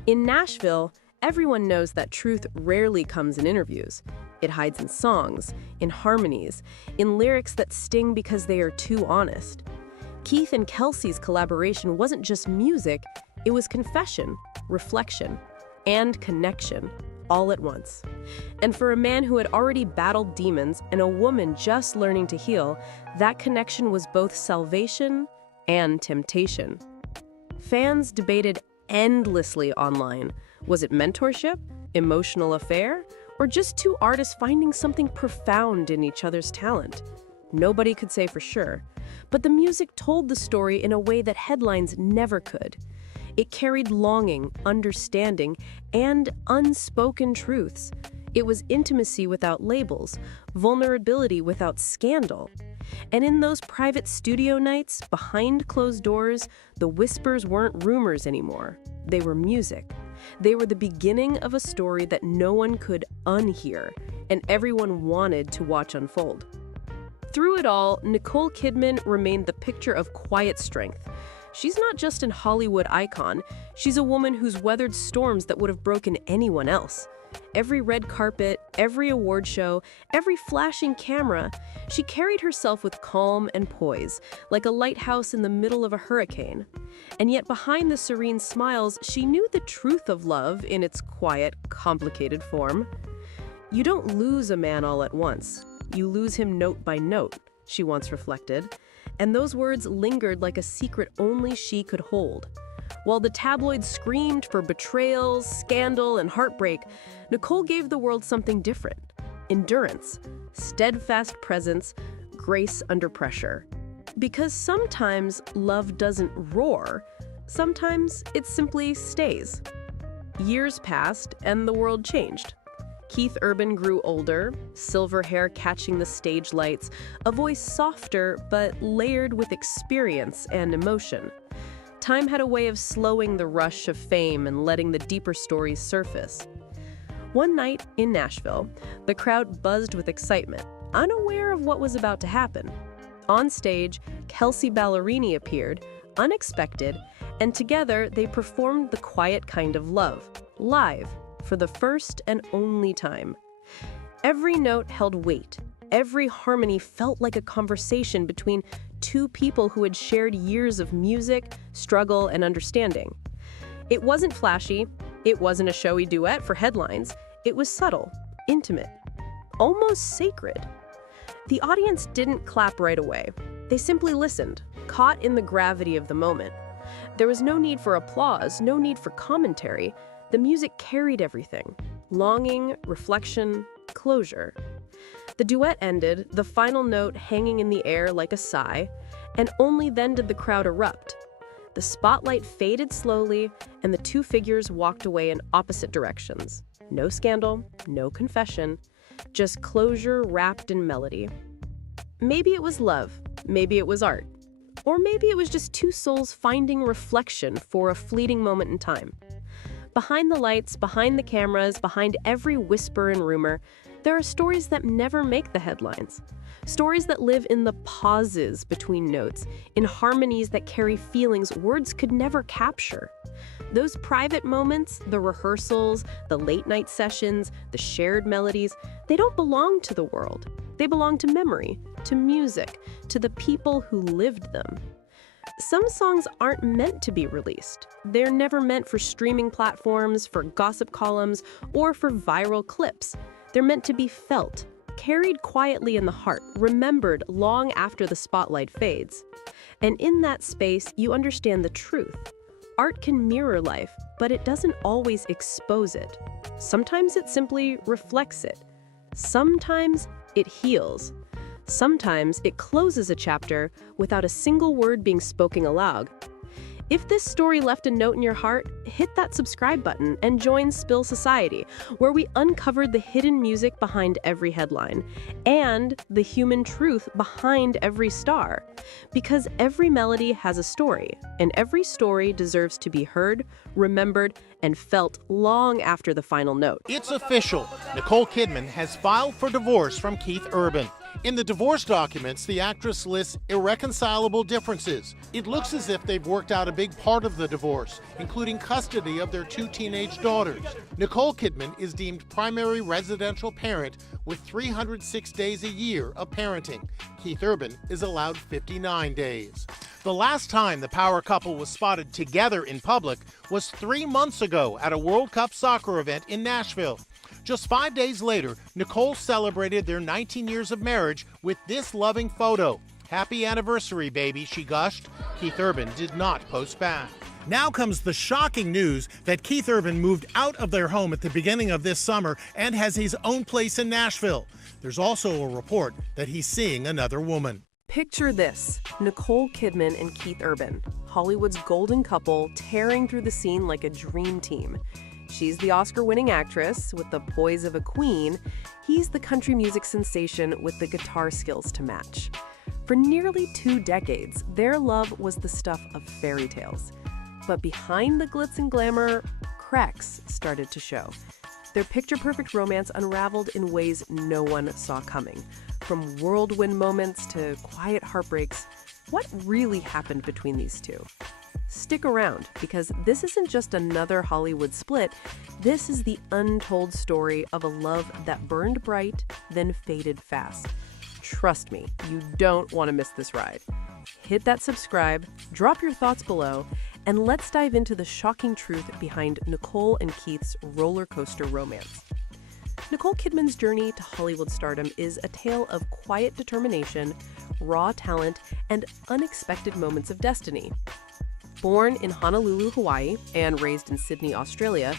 In Nashville, everyone knows that truth rarely comes in interviews. It hides in songs, in harmonies, in lyrics that sting because they are too honest. Keith and Kelsey's collaboration wasn't just music, it was confession, reflection, and connection, all at once. And for a man who had already battled demons and a woman just learning to heal, that connection was both salvation and temptation. Fans debated endlessly online. Was it mentorship, emotional affair, or just two artists finding something profound in each other's talent? Nobody could say for sure, but the music told the story in a way that headlines never could. It carried longing, understanding, and unspoken truths. It was intimacy without labels, vulnerability without scandal. And in those private studio nights, behind closed doors, the whispers weren't rumors anymore. They were music. They were the beginning of a story that no one could unhear, and everyone wanted to watch unfold. Through it all, Nicole Kidman remained the picture of quiet strength. She's not just an Hollywood icon, she's a woman who's weathered storms that would have broken anyone else. Every red carpet, every award show, every flashing camera, she carried herself with calm and poise, like a lighthouse in the middle of a hurricane. And yet behind the serene smiles, she knew the truth of love in its quiet, complicated form. You don't lose a man all at once. You lose him note by note, she once reflected. And those words lingered like a secret only she could hold. While the tabloids screamed for betrayals, scandal, and heartbreak, Nicole gave the world something different. Endurance, steadfast presence, grace under pressure. Because sometimes love doesn't roar, sometimes it simply stays. Years passed and the world changed. Keith Urban grew older, silver hair catching the stage lights, a voice softer but layered with experience and emotion. Time had a way of slowing the rush of fame and letting the deeper stories surface. One night in Nashville, the crowd buzzed with excitement, unaware of what was about to happen. On stage, Kelsey Ballerini appeared, unexpected, and together they performed The Quiet Kind of Love, live, for the first and only time. Every note held weight. Every harmony felt like a conversation between two people who had shared years of music, struggle, and understanding. It wasn't flashy. It wasn't a showy duet for headlines. It was subtle, intimate, almost sacred. The audience didn't clap right away. They simply listened, caught in the gravity of the moment. There was no need for applause, no need for commentary. The music carried everything: longing, reflection, closure. The duet ended, the final note hanging in the air like a sigh, and only then did the crowd erupt. The spotlight faded slowly, and the two figures walked away in opposite directions. No scandal, no confession, just closure wrapped in melody. Maybe it was love, maybe it was art, or maybe it was just two souls finding reflection for a fleeting moment in time. Behind the lights, behind the cameras, behind every whisper and rumor, there are stories that never make the headlines. Stories that live in the pauses between notes, in harmonies that carry feelings words could never capture. Those private moments, the rehearsals, the late-night sessions, the shared melodies, they don't belong to the world. They belong to memory, to music, to the people who lived them. Some songs aren't meant to be released. They're never meant for streaming platforms, for gossip columns, or for viral clips. They're meant to be felt, carried quietly in the heart, remembered long after the spotlight fades. And in that space, you understand the truth. Art can mirror life, but it doesn't always expose it. Sometimes it simply reflects it. Sometimes it heals. Sometimes it closes a chapter without a single word being spoken aloud. If this story left a note in your heart, hit that subscribe button and join Spill Society, where we uncovered the hidden music behind every headline and the human truth behind every star. Because every melody has a story, and every story deserves to be heard, remembered, and felt long after the final note. It's official. Nicole Kidman has filed for divorce from Keith Urban. In the divorce documents, the actress lists irreconcilable differences. It looks as if they've worked out a big part of the divorce, including custody of their 2 teenage daughters. Nicole Kidman is deemed primary residential parent with 306 days a year of parenting. Keith Urban is allowed 59 days. The last time the power couple was spotted together in public was 3 months ago at a World Cup soccer event in Nashville. Just 5 days later, Nicole celebrated their 19 years of marriage with this loving photo. "Happy anniversary, baby," she gushed. Keith Urban did not post back. Now comes the shocking news that Keith Urban moved out of their home at the beginning of this summer and has his own place in Nashville. There's also a report that he's seeing another woman. Picture this: Nicole Kidman and Keith Urban, Hollywood's golden couple, tearing through the scene like a dream team. She's the Oscar-winning actress with the poise of a queen. He's the country music sensation with the guitar skills to match. For nearly 2 decades, their love was the stuff of fairy tales. But behind the glitz and glamour, cracks started to show. Their picture-perfect romance unraveled in ways no one saw coming. From whirlwind moments to quiet heartbreaks, what really happened between these two? Stick around, because this isn't just another Hollywood split. This is the untold story of a love that burned bright, then faded fast. Trust me, you don't want to miss this ride. Hit that subscribe, drop your thoughts below, and let's dive into the shocking truth behind Nicole and Keith's roller coaster romance. Nicole Kidman's journey to Hollywood stardom is a tale of quiet determination, raw talent, and unexpected moments of destiny. Born in Honolulu, Hawaii, and raised in Sydney, Australia,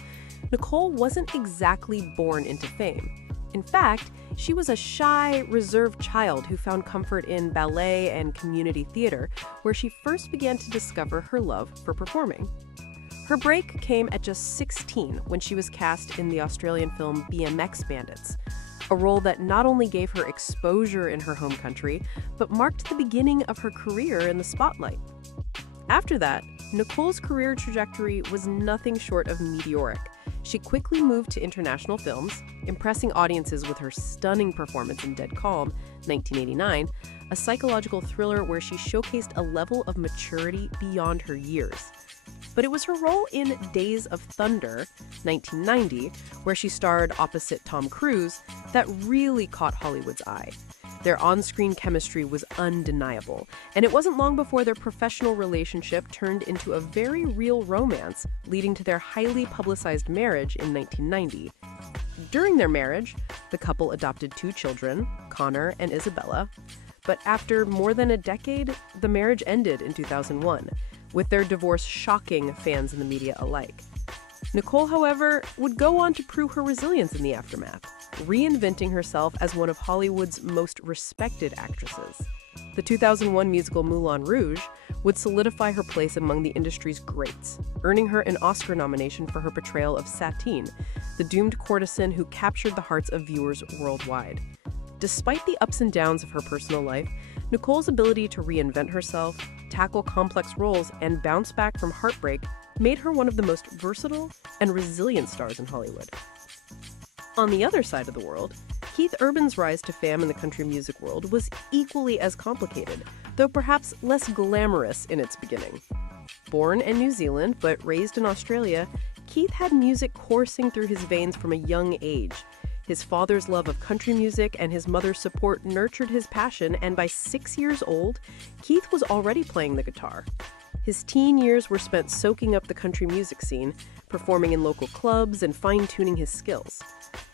Nicole wasn't exactly born into fame. In fact, she was a shy, reserved child who found comfort in ballet and community theater, where she first began to discover her love for performing. Her break came at just 16 when she was cast in the Australian film BMX Bandits, a role that not only gave her exposure in her home country, but marked the beginning of her career in the spotlight. After that, Nicole's career trajectory was nothing short of meteoric. She quickly moved to international films, impressing audiences with her stunning performance in Dead Calm, 1989, a psychological thriller where she showcased a level of maturity beyond her years. But it was her role in Days of Thunder, 1990, where she starred opposite Tom Cruise, that really caught Hollywood's eye. Their on-screen chemistry was undeniable, and it wasn't long before their professional relationship turned into a very real romance, leading to their highly publicized marriage in 1990. During their marriage, the couple adopted 2 children, Connor and Isabella, but after more than a decade, the marriage ended in 2001, with their divorce shocking fans and the media alike. Nicole, however, would go on to prove her resilience in the aftermath, reinventing herself as one of Hollywood's most respected actresses. The 2001 musical Moulin Rouge would solidify her place among the industry's greats, earning her an Oscar nomination for her portrayal of Satine, the doomed courtesan who captured the hearts of viewers worldwide. Despite the ups and downs of her personal life, Nicole's ability to reinvent herself, tackle complex roles, and bounce back from heartbreak made her one of the most versatile and resilient stars in Hollywood. On the other side of the world, Keith Urban's rise to fame in the country music world was equally as complicated, though perhaps less glamorous in its beginning. Born in New Zealand but raised in Australia, Keith had music coursing through his veins from a young age. His father's love of country music and his mother's support nurtured his passion, and by 6 years old, Keith was already playing the guitar. His teen years were spent soaking up the country music scene, performing in local clubs and fine-tuning his skills.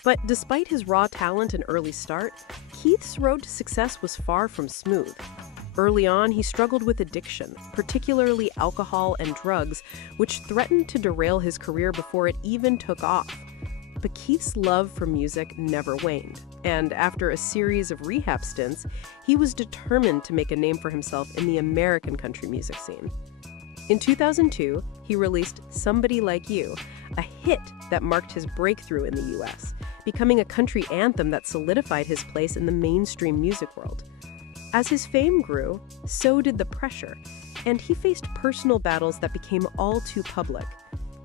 But despite his raw talent and early start, Keith's road to success was far from smooth. Early on, he struggled with addiction, particularly alcohol and drugs, which threatened to derail his career before it even took off. But Keith's love for music never waned, and after a series of rehab stints, he was determined to make a name for himself in the American country music scene. In 2002, he released Somebody Like You, a hit that marked his breakthrough in the US, becoming a country anthem that solidified his place in the mainstream music world. As his fame grew, so did the pressure, and he faced personal battles that became all too public.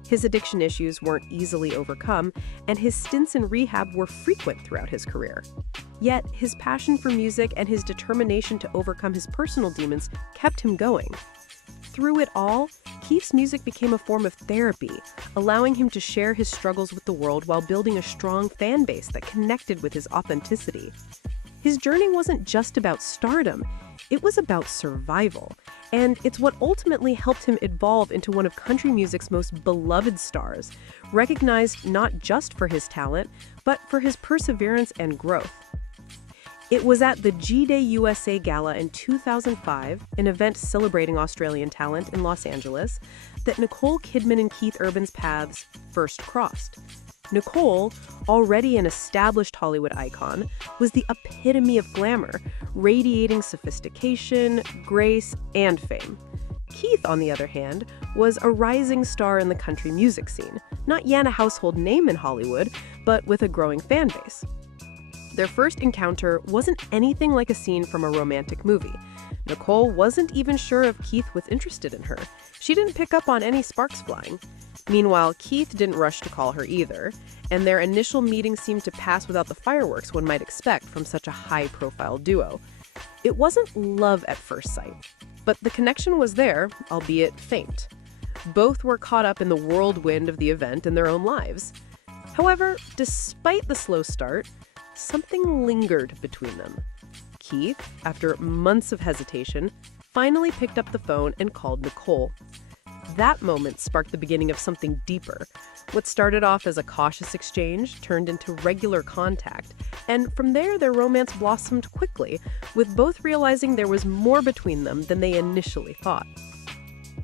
His addiction issues weren't easily overcome, and his stints in rehab were frequent throughout his career. Yet, his passion for music and his determination to overcome his personal demons kept him going. Through it all, Keith's music became a form of therapy, allowing him to share his struggles with the world while building a strong fan base that connected with his authenticity. His journey wasn't just about stardom, it was about survival, and it's what ultimately helped him evolve into one of country music's most beloved stars, recognized not just for his talent, but for his perseverance and growth. It was at the G-Day USA Gala in 2005, an event celebrating Australian talent in Los Angeles, that Nicole Kidman and Keith Urban's paths first crossed. Nicole, already an established Hollywood icon, was the epitome of glamour, radiating sophistication, grace, and fame. Keith, on the other hand, was a rising star in the country music scene, not yet a household name in Hollywood, but with a growing fan base. Their first encounter wasn't anything like a scene from a romantic movie. Nicole wasn't even sure if Keith was interested in her. She didn't pick up on any sparks flying. Meanwhile, Keith didn't rush to call her either, and their initial meeting seemed to pass without the fireworks one might expect from such a high-profile duo. It wasn't love at first sight, but the connection was there, albeit faint. Both were caught up in the whirlwind of the event in their own lives. However, despite the slow start, something lingered between them. Keith, after months of hesitation, finally picked up the phone and called Nicole. That moment sparked the beginning of something deeper. What started off as a cautious exchange turned into regular contact, and from there their romance blossomed quickly, with both realizing there was more between them than they initially thought.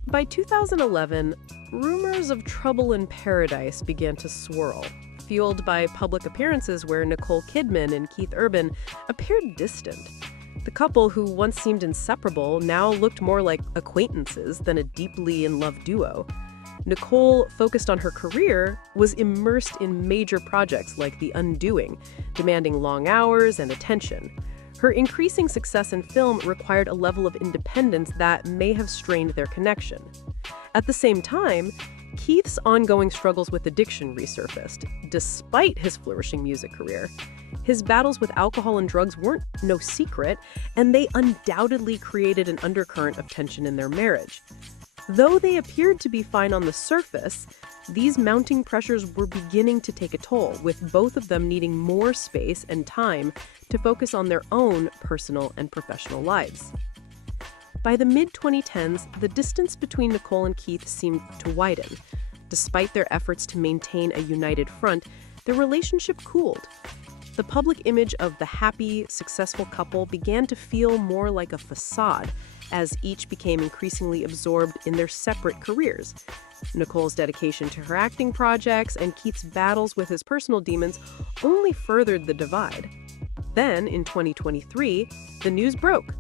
By 2011, rumors of trouble in paradise began to swirl, fueled by public appearances where Nicole Kidman and Keith Urban appeared distant. The couple, who once seemed inseparable, now looked more like acquaintances than a deeply in-love duo. Nicole, focused on her career, was immersed in major projects like The Undoing, demanding long hours and attention. Her increasing success in film required a level of independence that may have strained their connection. At the same time, Keith's ongoing struggles with addiction resurfaced, despite his flourishing music career. His battles with alcohol and drugs weren't no secret, and they undoubtedly created an undercurrent of tension in their marriage. Though they appeared to be fine on the surface, these mounting pressures were beginning to take a toll, with both of them needing more space and time to focus on their own personal and professional lives. By the mid-2010s, the distance between Nicole and Keith seemed to widen. Despite their efforts to maintain a united front, their relationship cooled. The public image of the happy, successful couple began to feel more like a facade, as each became increasingly absorbed in their separate careers. Nicole's dedication to her acting projects and Keith's battles with his personal demons only furthered the divide. Then, in 2023, the news broke.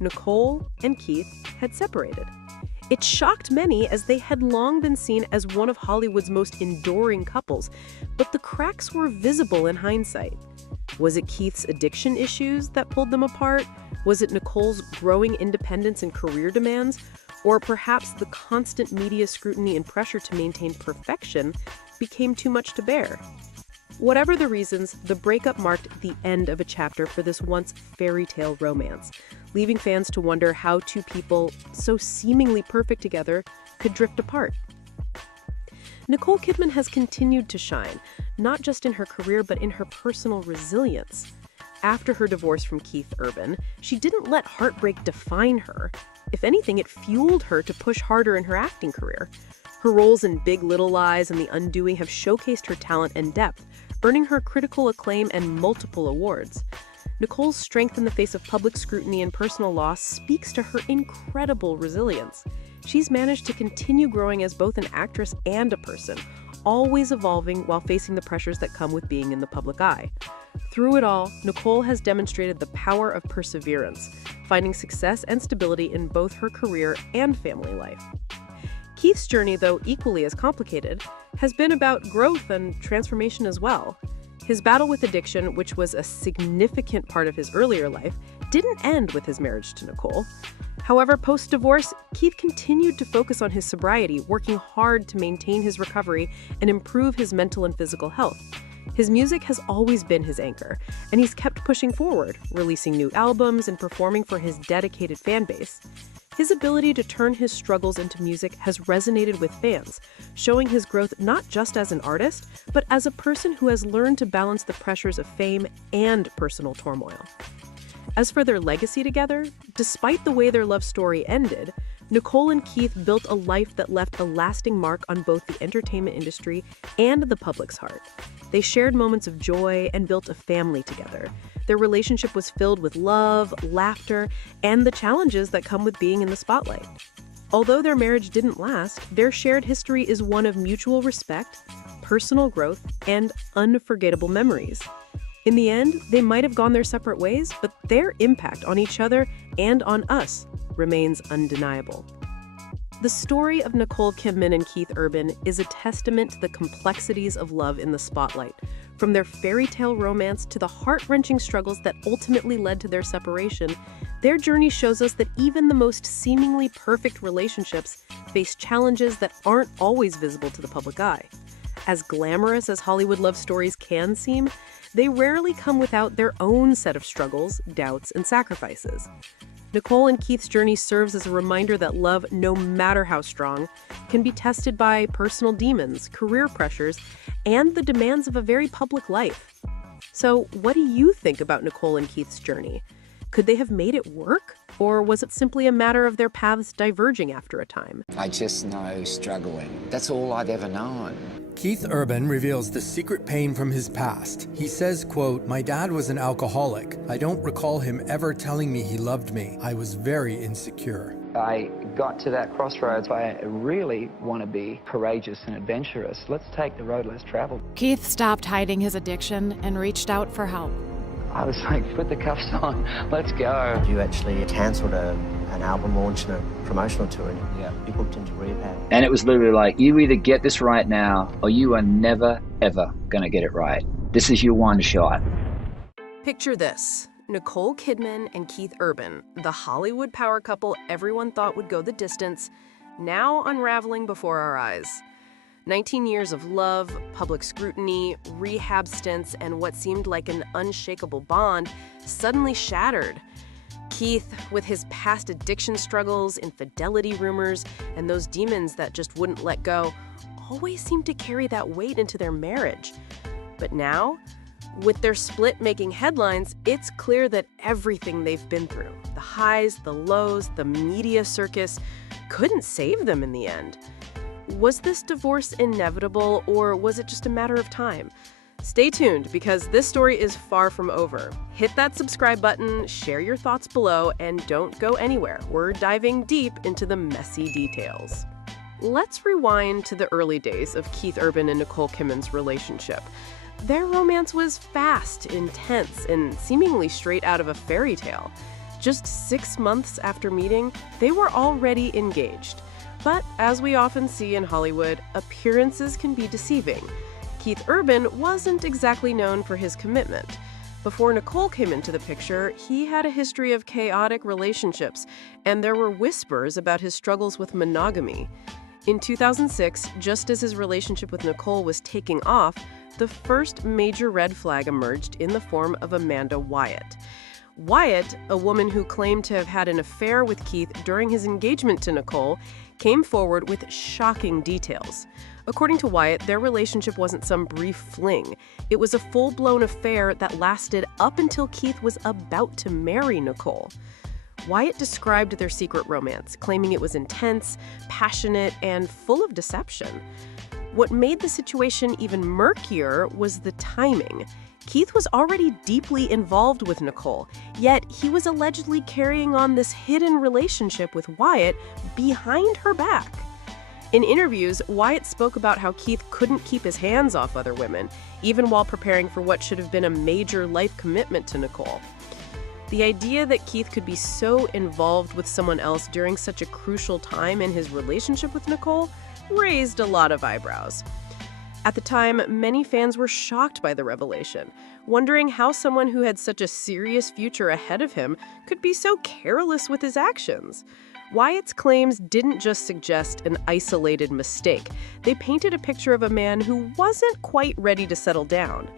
Nicole and Keith had separated. It shocked many, as they had long been seen as one of Hollywood's most enduring couples, but the cracks were visible in hindsight. Was it Keith's addiction issues that pulled them apart? Was it Nicole's growing independence and career demands? Or perhaps the constant media scrutiny and pressure to maintain perfection became too much to bear? Whatever the reasons, the breakup marked the end of a chapter for this once fairy tale romance, leaving fans to wonder how two people so seemingly perfect together could drift apart. Nicole Kidman has continued to shine, not just in her career but in her personal resilience. After her divorce from Keith Urban, she didn't let heartbreak define her. If anything, it fueled her to push harder in her acting career. Her roles in Big Little Lies and The Undoing have showcased her talent and depth, earning her critical acclaim and multiple awards. Nicole's strength in the face of public scrutiny and personal loss speaks to her incredible resilience. She's managed to continue growing as both an actress and a person, always evolving while facing the pressures that come with being in the public eye. Through it all, Nicole has demonstrated the power of perseverance, finding success and stability in both her career and family life. Keith's journey, though equally as complicated, has been about growth and transformation as well. His battle with addiction, which was a significant part of his earlier life, didn't end with his marriage to Nicole. However, post-divorce, Keith continued to focus on his sobriety, working hard to maintain his recovery and improve his mental and physical health. His music has always been his anchor, and he's kept pushing forward, releasing new albums and performing for his dedicated fan base. His ability to turn his struggles into music has resonated with fans, showing his growth not just as an artist, but as a person who has learned to balance the pressures of fame and personal turmoil. As for their legacy together, despite the way their love story ended, Nicole and Keith built a life that left a lasting mark on both the entertainment industry and the public's heart. They shared moments of joy and built a family together. Their relationship was filled with love, laughter, and the challenges that come with being in the spotlight. Although their marriage didn't last, their shared history is one of mutual respect, personal growth, and unforgettable memories. In the end, they might have gone their separate ways, but their impact on each other and on us remains undeniable. The story of Nicole Kidman and Keith Urban is a testament to the complexities of love in the spotlight, from their fairy tale romance to the heart-wrenching struggles that ultimately led to their separation. Their journey shows us that even the most seemingly perfect relationships face challenges that aren't always visible to the public eye. As glamorous as Hollywood love stories can seem, they rarely come without their own set of struggles, doubts, and sacrifices. Nicole and Keith's journey serves as a reminder that love, no matter how strong, can be tested by personal demons, career pressures, and the demands of a very public life. So, what do you think about Nicole and Keith's journey? Could they have made it work? Or was it simply a matter of their paths diverging after a time? I just know struggling. That's all I've ever known. Keith Urban reveals the secret pain from his past. He says, quote, "My dad was an alcoholic. I don't recall him ever telling me he loved me. I was very insecure." I got to that crossroads. I really want to be courageous and adventurous. Let's take the road less traveled. Keith stopped hiding his addiction and reached out for help. I was like, put the cuffs on, let's go. You actually cancelled an album launch and a promotional tour, and you booked into rehab. And it was literally like, you either get this right now or you are never, ever going to get it right. This is your one shot. Picture this. Nicole Kidman and Keith Urban, the Hollywood power couple everyone thought would go the distance, now unraveling before our eyes. 19 years of love, public scrutiny, rehab stints, and what seemed like an unshakable bond suddenly shattered. Keith, with his past addiction struggles, infidelity rumors, and those demons that just wouldn't let go, always seemed to carry that weight into their marriage. But now, with their split making headlines, it's clear that everything they've been through, the highs, the lows, the media circus, couldn't save them in the end. Was this divorce inevitable, or was it just a matter of time? Stay tuned, because this story is far from over. Hit that subscribe button, share your thoughts below, and don't go anywhere. We're diving deep into the messy details. Let's rewind to the early days of Keith Urban and Nicole Kidman's relationship. Their romance was fast, intense, and seemingly straight out of a fairy tale. Just 6 months after meeting, they were already engaged. But as we often see in Hollywood, appearances can be deceiving. Keith Urban wasn't exactly known for his commitment. Before Nicole came into the picture, he had a history of chaotic relationships, and there were whispers about his struggles with monogamy. In 2006, just as his relationship with Nicole was taking off, the first major red flag emerged in the form of Amanda Wyatt. Wyatt, a woman who claimed to have had an affair with Keith during his engagement to Nicole, came forward with shocking details. According to Wyatt, their relationship wasn't some brief fling. It was a full-blown affair that lasted up until Keith was about to marry Nicole. Wyatt described their secret romance, claiming it was intense, passionate, and full of deception. What made the situation even murkier was the timing. Keith was already deeply involved with Nicole, yet he was allegedly carrying on this hidden relationship with Wyatt behind her back. In interviews, Wyatt spoke about how Keith couldn't keep his hands off other women, even while preparing for what should have been a major life commitment to Nicole. The idea that Keith could be so involved with someone else during such a crucial time in his relationship with Nicole raised a lot of eyebrows. At the time, many fans were shocked by the revelation, wondering how someone who had such a serious future ahead of him could be so careless with his actions. Wyatt's claims didn't just suggest an isolated mistake. They painted a picture of a man who wasn't quite ready to settle down.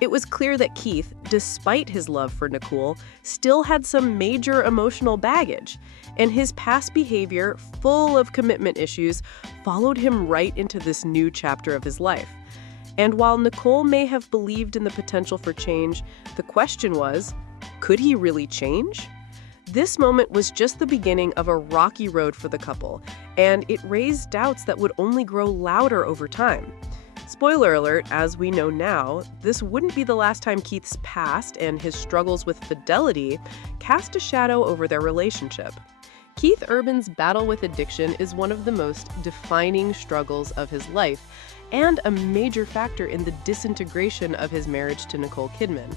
It was clear that Keith, despite his love for Nicole, still had some major emotional baggage, and his past behavior, full of commitment issues, followed him right into this new chapter of his life. And while Nicole may have believed in the potential for change, the question was, could he really change? This moment was just the beginning of a rocky road for the couple, and it raised doubts that would only grow louder over time. Spoiler alert, as we know now, this wouldn't be the last time Keith's past and his struggles with fidelity cast a shadow over their relationship. Keith Urban's battle with addiction is one of the most defining struggles of his life, and a major factor in the disintegration of his marriage to Nicole Kidman.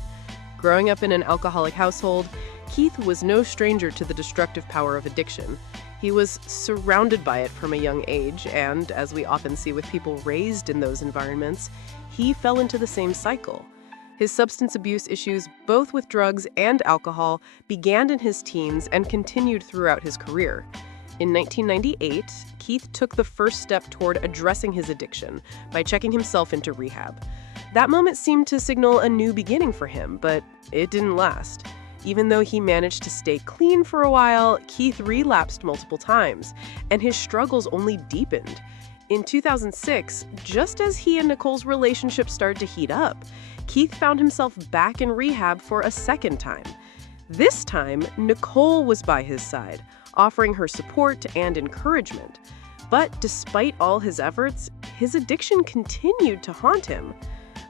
Growing up in an alcoholic household, Keith was no stranger to the destructive power of addiction. He was surrounded by it from a young age, and, as we often see with people raised in those environments, he fell into the same cycle. His substance abuse issues, both with drugs and alcohol, began in his teens and continued throughout his career. In 1998, Keith took the first step toward addressing his addiction by checking himself into rehab. That moment seemed to signal a new beginning for him, but it didn't last. Even though he managed to stay clean for a while, Keith relapsed multiple times, and his struggles only deepened. In 2006, just as he and Nicole's relationship started to heat up, Keith found himself back in rehab for a second time. This time, Nicole was by his side, offering her support and encouragement. But despite all his efforts, his addiction continued to haunt him.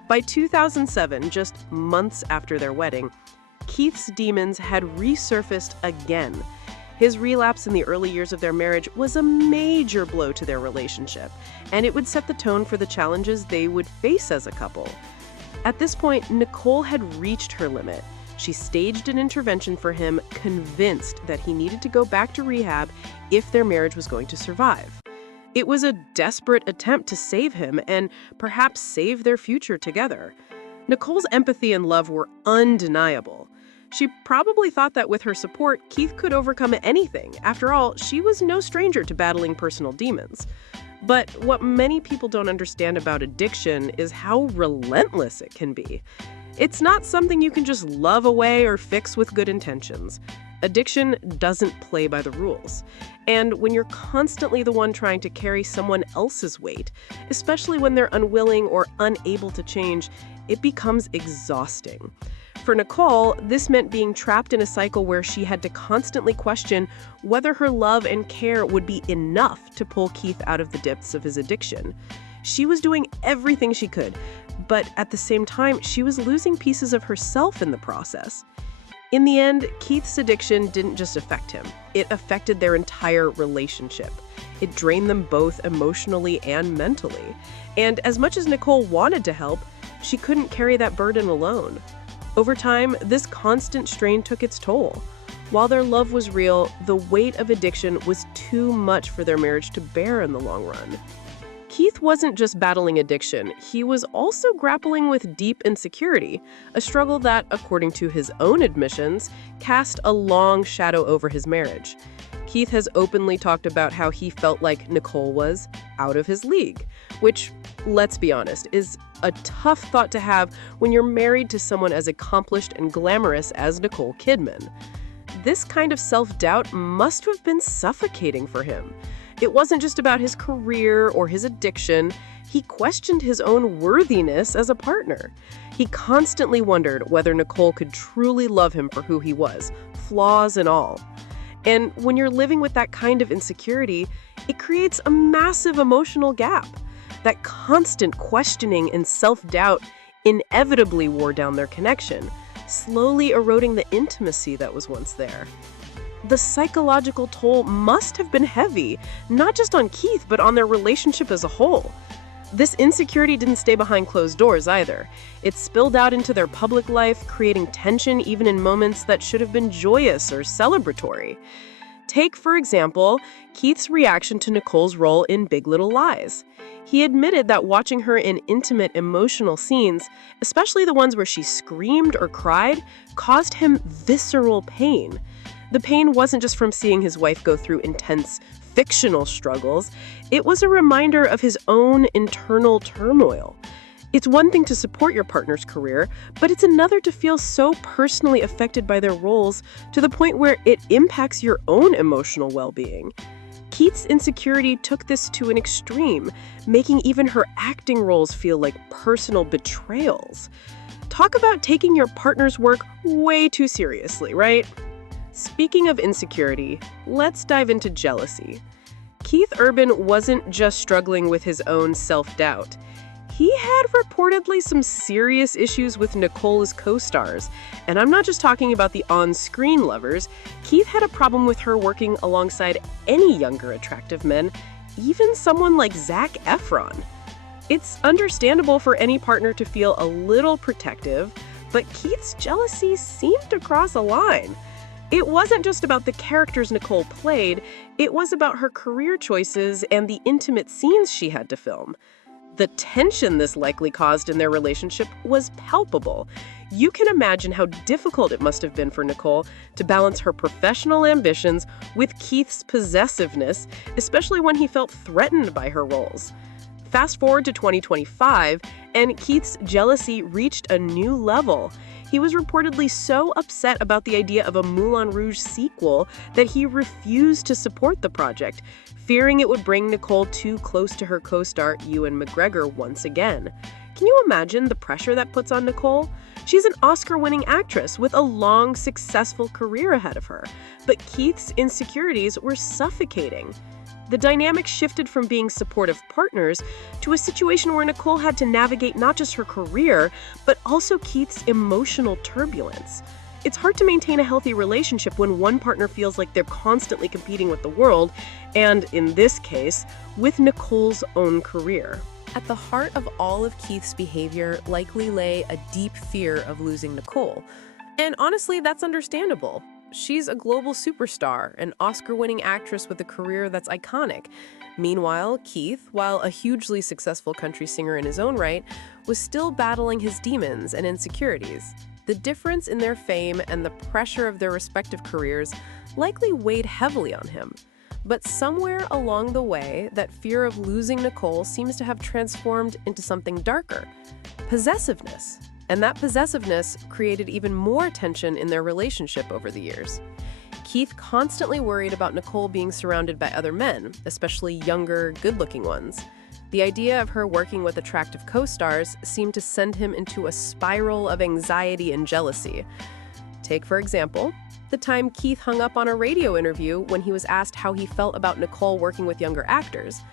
By 2007, just months after their wedding, Keith's demons had resurfaced again. His relapse in the early years of their marriage was a major blow to their relationship, and it would set the tone for the challenges they would face as a couple. At this point, Nicole had reached her limit. She staged an intervention for him, convinced that he needed to go back to rehab if their marriage was going to survive. It was a desperate attempt to save him and perhaps save their future together. Nicole's empathy and love were undeniable. She probably thought that with her support, Keith could overcome anything. After all, she was no stranger to battling personal demons. But what many people don't understand about addiction is how relentless it can be. It's not something you can just love away or fix with good intentions. Addiction doesn't play by the rules. And when you're constantly the one trying to carry someone else's weight, especially when they're unwilling or unable to change, it becomes exhausting. For Nicole, this meant being trapped in a cycle where she had to constantly question whether her love and care would be enough to pull Keith out of the depths of his addiction. She was doing everything she could, but at the same time, she was losing pieces of herself in the process. In the end, Keith's addiction didn't just affect him. It affected their entire relationship. It drained them both emotionally and mentally. And as much as Nicole wanted to help, she couldn't carry that burden alone. Over time, this constant strain took its toll. While their love was real, the weight of addiction was too much for their marriage to bear in the long run. Keith wasn't just battling addiction, he was also grappling with deep insecurity, a struggle that, according to his own admissions, cast a long shadow over his marriage. Keith has openly talked about how he felt like Nicole was out of his league, which, let's be honest, is a tough thought to have when you're married to someone as accomplished and glamorous as Nicole Kidman. This kind of self-doubt must have been suffocating for him. It wasn't just about his career or his addiction. he questioned his own worthiness as a partner. He constantly wondered whether Nicole could truly love him for who he was, flaws and all. And when you're living with that kind of insecurity, it creates a massive emotional gap. That constant questioning and self-doubt inevitably wore down their connection, slowly eroding the intimacy that was once there. The psychological toll must have been heavy, not just on Keith, but on their relationship as a whole. This insecurity didn't stay behind closed doors either. It spilled out into their public life, creating tension even in moments that should have been joyous or celebratory. Take, for example, Keith's reaction to Nicole's role in Big Little Lies. He admitted that watching her in intimate, emotional scenes, especially the ones where she screamed or cried, caused him visceral pain. The pain wasn't just from seeing his wife go through intense, fictional struggles. It was a reminder of his own internal turmoil. It's one thing to support your partner's career, but it's another to feel so personally affected by their roles to the point where it impacts your own emotional well-being. Keith's insecurity took this to an extreme, making even her acting roles feel like personal betrayals. Talk about taking your partner's work way too seriously, right? Speaking of insecurity, let's dive into jealousy. Keith Urban wasn't just struggling with his own self-doubt. He had reportedly some serious issues with Nicole's co-stars, and I'm not just talking about the on-screen lovers. Keith had a problem with her working alongside any younger attractive men, even someone like Zac Efron. It's understandable for any partner to feel a little protective, but Keith's jealousy seemed to cross a line. It wasn't just about the characters Nicole played, it was about her career choices and the intimate scenes she had to film. The tension this likely caused in their relationship was palpable. You can imagine how difficult it must have been for Nicole to balance her professional ambitions with Keith's possessiveness, especially when he felt threatened by her roles. Fast forward to 2025, and Keith's jealousy reached a new level. He was reportedly so upset about the idea of a Moulin Rouge sequel that he refused to support the project, fearing it would bring Nicole too close to her co-star Ewan McGregor once again. Can you imagine the pressure that puts on Nicole? She's an Oscar-winning actress with a long, successful career ahead of her, but Keith's insecurities were suffocating. The dynamic shifted from being supportive partners to a situation where Nicole had to navigate not just her career, but also Keith's emotional turbulence. It's hard to maintain a healthy relationship when one partner feels like they're constantly competing with the world, and in this case, with Nicole's own career. At the heart of all of Keith's behavior likely lay a deep fear of losing Nicole. And honestly, that's understandable. She's a global superstar, an Oscar-winning actress with a career that's iconic. Meanwhile, Keith, while a hugely successful country singer in his own right, was still battling his demons and insecurities. The difference in their fame and the pressure of their respective careers likely weighed heavily on him. But somewhere along the way, that fear of losing Nicole seems to have transformed into something darker: possessiveness. And that possessiveness created even more tension in their relationship over the years. Keith constantly worried about Nicole being surrounded by other men, especially younger, good-looking ones. The idea of her working with attractive co-stars seemed to send him into a spiral of anxiety and jealousy. Take, for example, the time Keith hung up on a radio interview when he was asked how he felt about Nicole working with younger actors.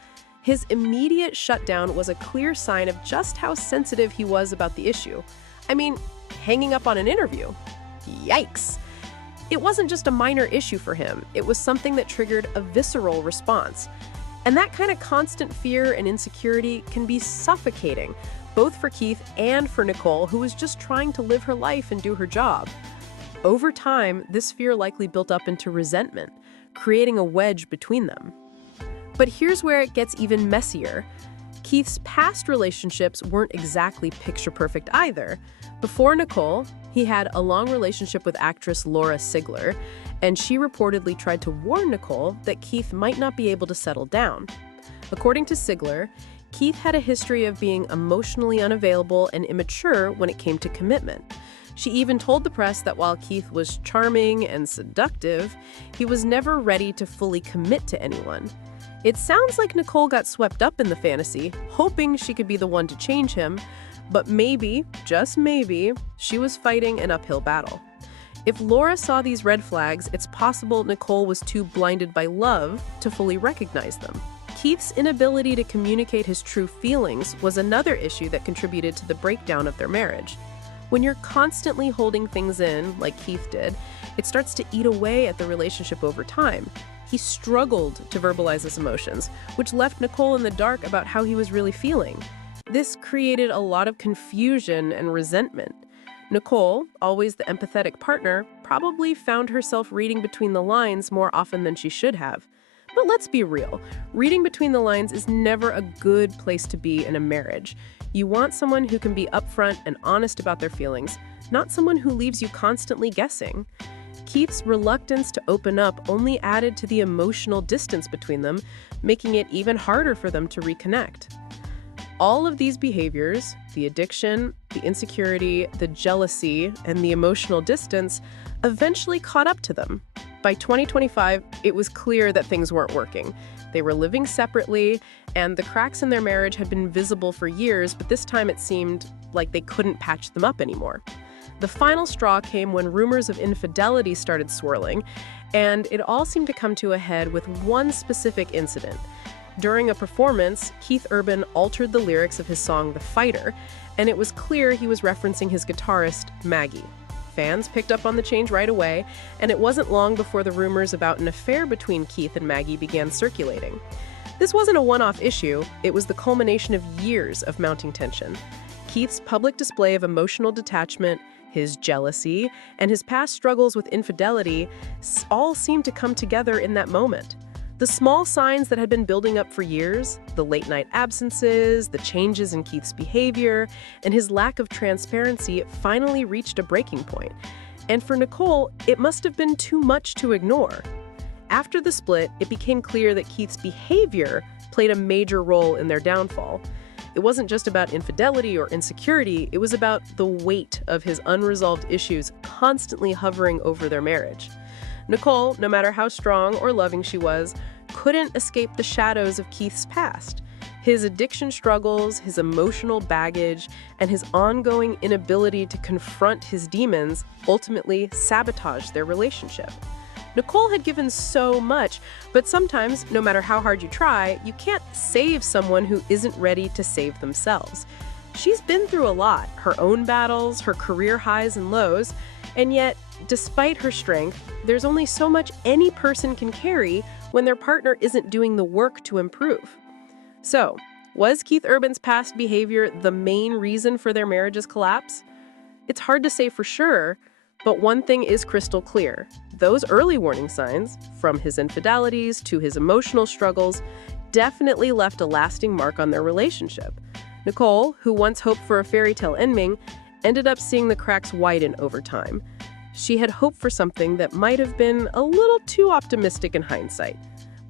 His immediate shutdown was a clear sign of just how sensitive he was about the issue. I mean, hanging up on an interview. Yikes! It wasn't just a minor issue for him, it was something that triggered a visceral response. And that kind of constant fear and insecurity can be suffocating, both for Keith and for Nicole, who was just trying to live her life and do her job. Over time, this fear likely built up into resentment, creating a wedge between them. But here's where it gets even messier. Keith's past relationships weren't exactly picture-perfect either. Before Nicole, he had a long relationship with actress Laura Sigler, and she reportedly tried to warn Nicole that Keith might not be able to settle down. According to Sigler, Keith had a history of being emotionally unavailable and immature when it came to commitment. She even told the press that while Keith was charming and seductive, he was never ready to fully commit to anyone. It sounds like Nicole got swept up in the fantasy, hoping she could be the one to change him, but maybe, just maybe, she was fighting an uphill battle. If Laura saw these red flags, it's possible Nicole was too blinded by love to fully recognize them. Keith's inability to communicate his true feelings was another issue that contributed to the breakdown of their marriage. When you're constantly holding things in, like Keith did, it starts to eat away at the relationship over time. He struggled to verbalize his emotions, which left Nicole in the dark about how he was really feeling. This created a lot of confusion and resentment. Nicole, always the empathetic partner, probably found herself reading between the lines more often than she should have. But let's be real, reading between the lines is never a good place to be in a marriage. You want someone who can be upfront and honest about their feelings, not someone who leaves you constantly guessing. Keith's reluctance to open up only added to the emotional distance between them, making it even harder for them to reconnect. All of these behaviors, the addiction, the insecurity, the jealousy, and the emotional distance, eventually caught up to them. By 2025, it was clear that things weren't working. They were living separately, and the cracks in their marriage had been visible for years, but this time it seemed like they couldn't patch them up anymore. The final straw came when rumors of infidelity started swirling, and it all seemed to come to a head with one specific incident. During a performance, Keith Urban altered the lyrics of his song The Fighter, and it was clear he was referencing his guitarist, Maggie. Fans picked up on the change right away, and it wasn't long before the rumors about an affair between Keith and Maggie began circulating. This wasn't a one-off issue, it was the culmination of years of mounting tension. Keith's public display of emotional detachment, his jealousy, and his past struggles with infidelity all seemed to come together in that moment. The small signs that had been building up for years, the late-night absences, the changes in Keith's behavior, and his lack of transparency finally reached a breaking point. And for Nicole, it must have been too much to ignore. After the split, it became clear that Keith's behavior played a major role in their downfall. It wasn't just about infidelity or insecurity, it was about the weight of his unresolved issues constantly hovering over their marriage. Nicole, no matter how strong or loving she was, couldn't escape the shadows of Keith's past. His addiction struggles, his emotional baggage, and his ongoing inability to confront his demons ultimately sabotaged their relationship. Nicole had given so much, but sometimes, no matter how hard you try, you can't save someone who isn't ready to save themselves. She's been through a lot, her own battles, her career highs and lows, and yet, despite her strength, there's only so much any person can carry when their partner isn't doing the work to improve. So, was Keith Urban's past behavior the main reason for their marriage's collapse? It's hard to say for sure, but one thing is crystal clear. Those early warning signs, from his infidelities to his emotional struggles, definitely left a lasting mark on their relationship. Nicole, who once hoped for a fairy tale ending, ended up seeing the cracks widen over time. She had hoped for something that might have been a little too optimistic in hindsight.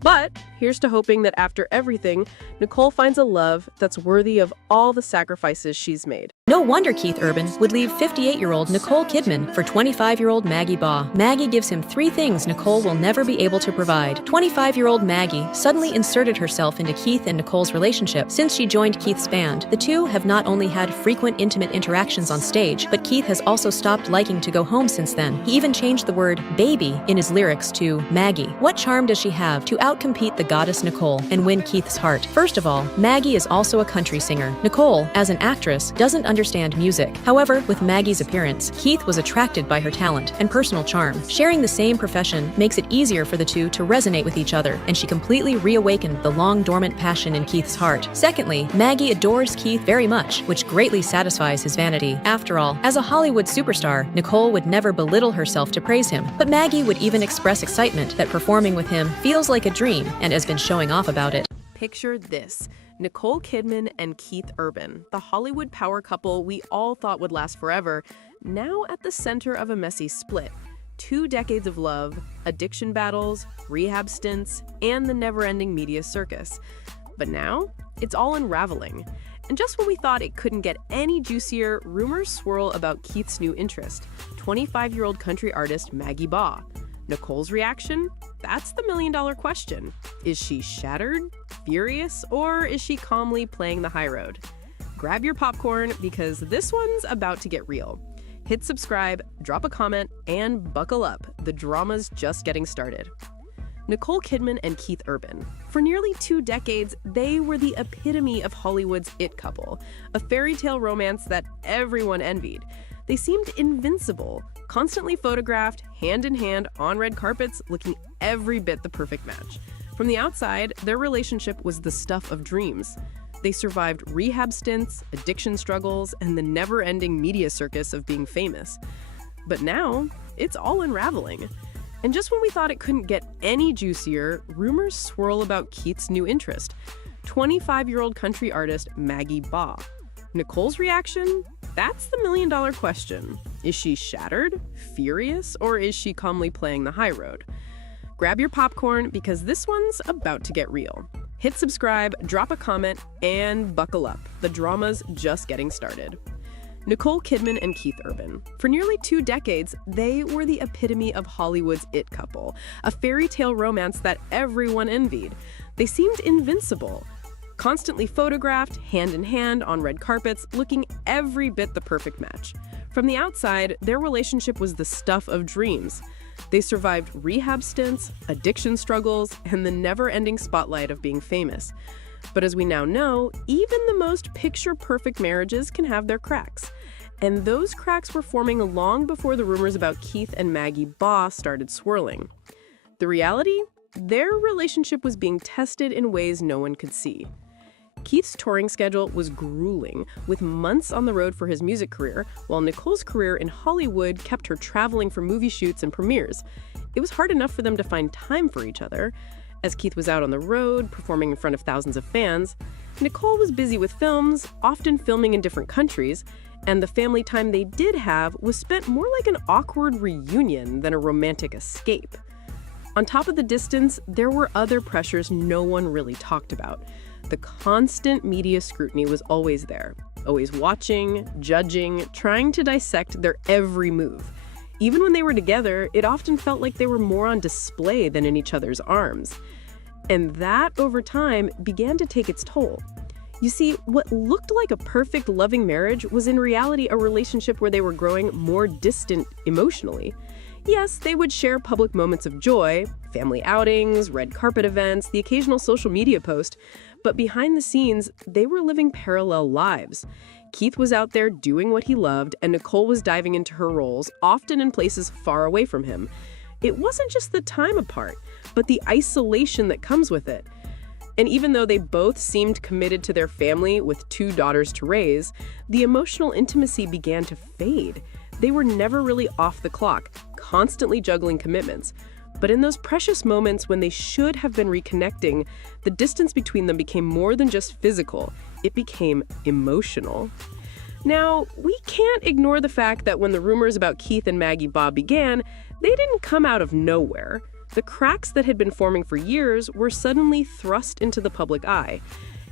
But here's to hoping that after everything, Nicole finds a love that's worthy of all the sacrifices she's made. No wonder Keith Urban would leave 58-year-old Nicole Kidman for 25-year-old Maggie Baugh. Maggie gives him 3 things Nicole will never be able to provide. 25-year-old Maggie suddenly inserted herself into Keith and Nicole's relationship since she joined Keith's band. The two have not only had frequent intimate interactions on stage, but Keith has also stopped liking to go home since then. He even changed the word baby in his lyrics to Maggie. What charm does she have to outcompete the goddess Nicole and win Keith's heart? First of all, Maggie is also a country singer. Nicole, as an actress, doesn't understand music. However, with Maggie's appearance, Keith was attracted by her talent and personal charm. Sharing the same profession makes it easier for the two to resonate with each other, and she completely reawakened the long-dormant passion in Keith's heart. Secondly, Maggie adores Keith very much, which greatly satisfies his vanity. After all, as a Hollywood superstar, Nicole would never belittle herself to praise him, but Maggie would even express excitement that performing with him feels like a dream and has been showing off about it. Picture this. Nicole Kidman and Keith Urban, the Hollywood power couple we all thought would last forever, now at the center of a messy split. 2 decades of love, addiction battles, rehab stints, and the never-ending media circus. But now, it's all unraveling. And just when we thought it couldn't get any juicier, rumors swirl about Keith's new interest, 25-year-old country artist Maggie Baugh. Nicole's reaction? That's the million-dollar question. Is she shattered, furious, or is she calmly playing the high road? Grab your popcorn because this one's about to get real. Hit subscribe, drop a comment, and buckle up. The drama's just getting started. Nicole Kidman and Keith Urban. For nearly 2 decades, they were the epitome of Hollywood's it couple, a fairy tale romance that everyone envied. They seemed invincible, constantly photographed, hand in hand, on red carpets, looking every bit the perfect match. From the outside, their relationship was the stuff of dreams. They survived rehab stints, addiction struggles, and the never-ending media circus of being famous. But now, it's all unraveling. And just when we thought it couldn't get any juicier, rumors swirl about Keith's new interest, 25-year-old country artist Maggie Baugh. Nicole's reaction? That's the million-dollar question. Is she shattered, furious, or is she calmly playing the high road? Grab your popcorn because this one's about to get real. Hit subscribe, drop a comment, and buckle up. The drama's just getting started. Nicole Kidman and Keith Urban. For nearly 2 decades, they were the epitome of Hollywood's it couple, a fairy tale romance that everyone envied. They seemed invincible, constantly photographed, hand in hand, on red carpets, looking every bit the perfect match. From the outside, their relationship was the stuff of dreams. They survived rehab stints, addiction struggles, and the never-ending spotlight of being famous. But as we now know, even the most picture-perfect marriages can have their cracks. And those cracks were forming long before the rumors about Keith and Maggie Baugh started swirling. The reality? Their relationship was being tested in ways no one could see. Keith's touring schedule was grueling, with months on the road for his music career, while Nicole's career in Hollywood kept her traveling for movie shoots and premieres. It was hard enough for them to find time for each other. As Keith was out on the road, performing in front of thousands of fans, Nicole was busy with films, often filming in different countries, and the family time they did have was spent more like an awkward reunion than a romantic escape. On top of the distance, there were other pressures no one really talked about. The constant media scrutiny was always there, always watching, judging, trying to dissect their every move. Even when they were together, it often felt like they were more on display than in each other's arms. And that, over time, began to take its toll. You see, what looked like a perfect, loving marriage was in reality a relationship where they were growing more distant emotionally. Yes, they would share public moments of joy, family outings, red carpet events, the occasional social media post, but behind the scenes, they were living parallel lives. Keith was out there doing what he loved, and Nicole was diving into her roles, often in places far away from him. It wasn't just the time apart, but the isolation that comes with it. And even though they both seemed committed to their family with 2 daughters to raise, the emotional intimacy began to fade. They were never really off the clock, constantly juggling commitments. But in those precious moments when they should have been reconnecting, the distance between them became more than just physical. It became emotional. Now, we can't ignore the fact that when the rumors about Keith and Maggie Baugh began, they didn't come out of nowhere. The cracks that had been forming for years were suddenly thrust into the public eye.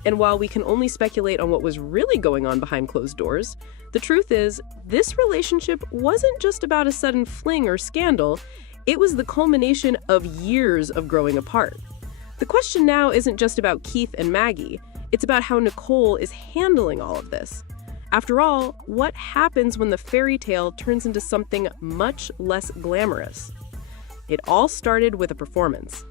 And while we can only speculate on what was really going on behind closed doors, the truth is, this relationship wasn't just about a sudden fling or scandal. It was the culmination of years of growing apart. The question now isn't just about Keith and Maggie. It's about how Nicole is handling all of this. After all, what happens when the fairy tale turns into something much less glamorous? It all started with a performance.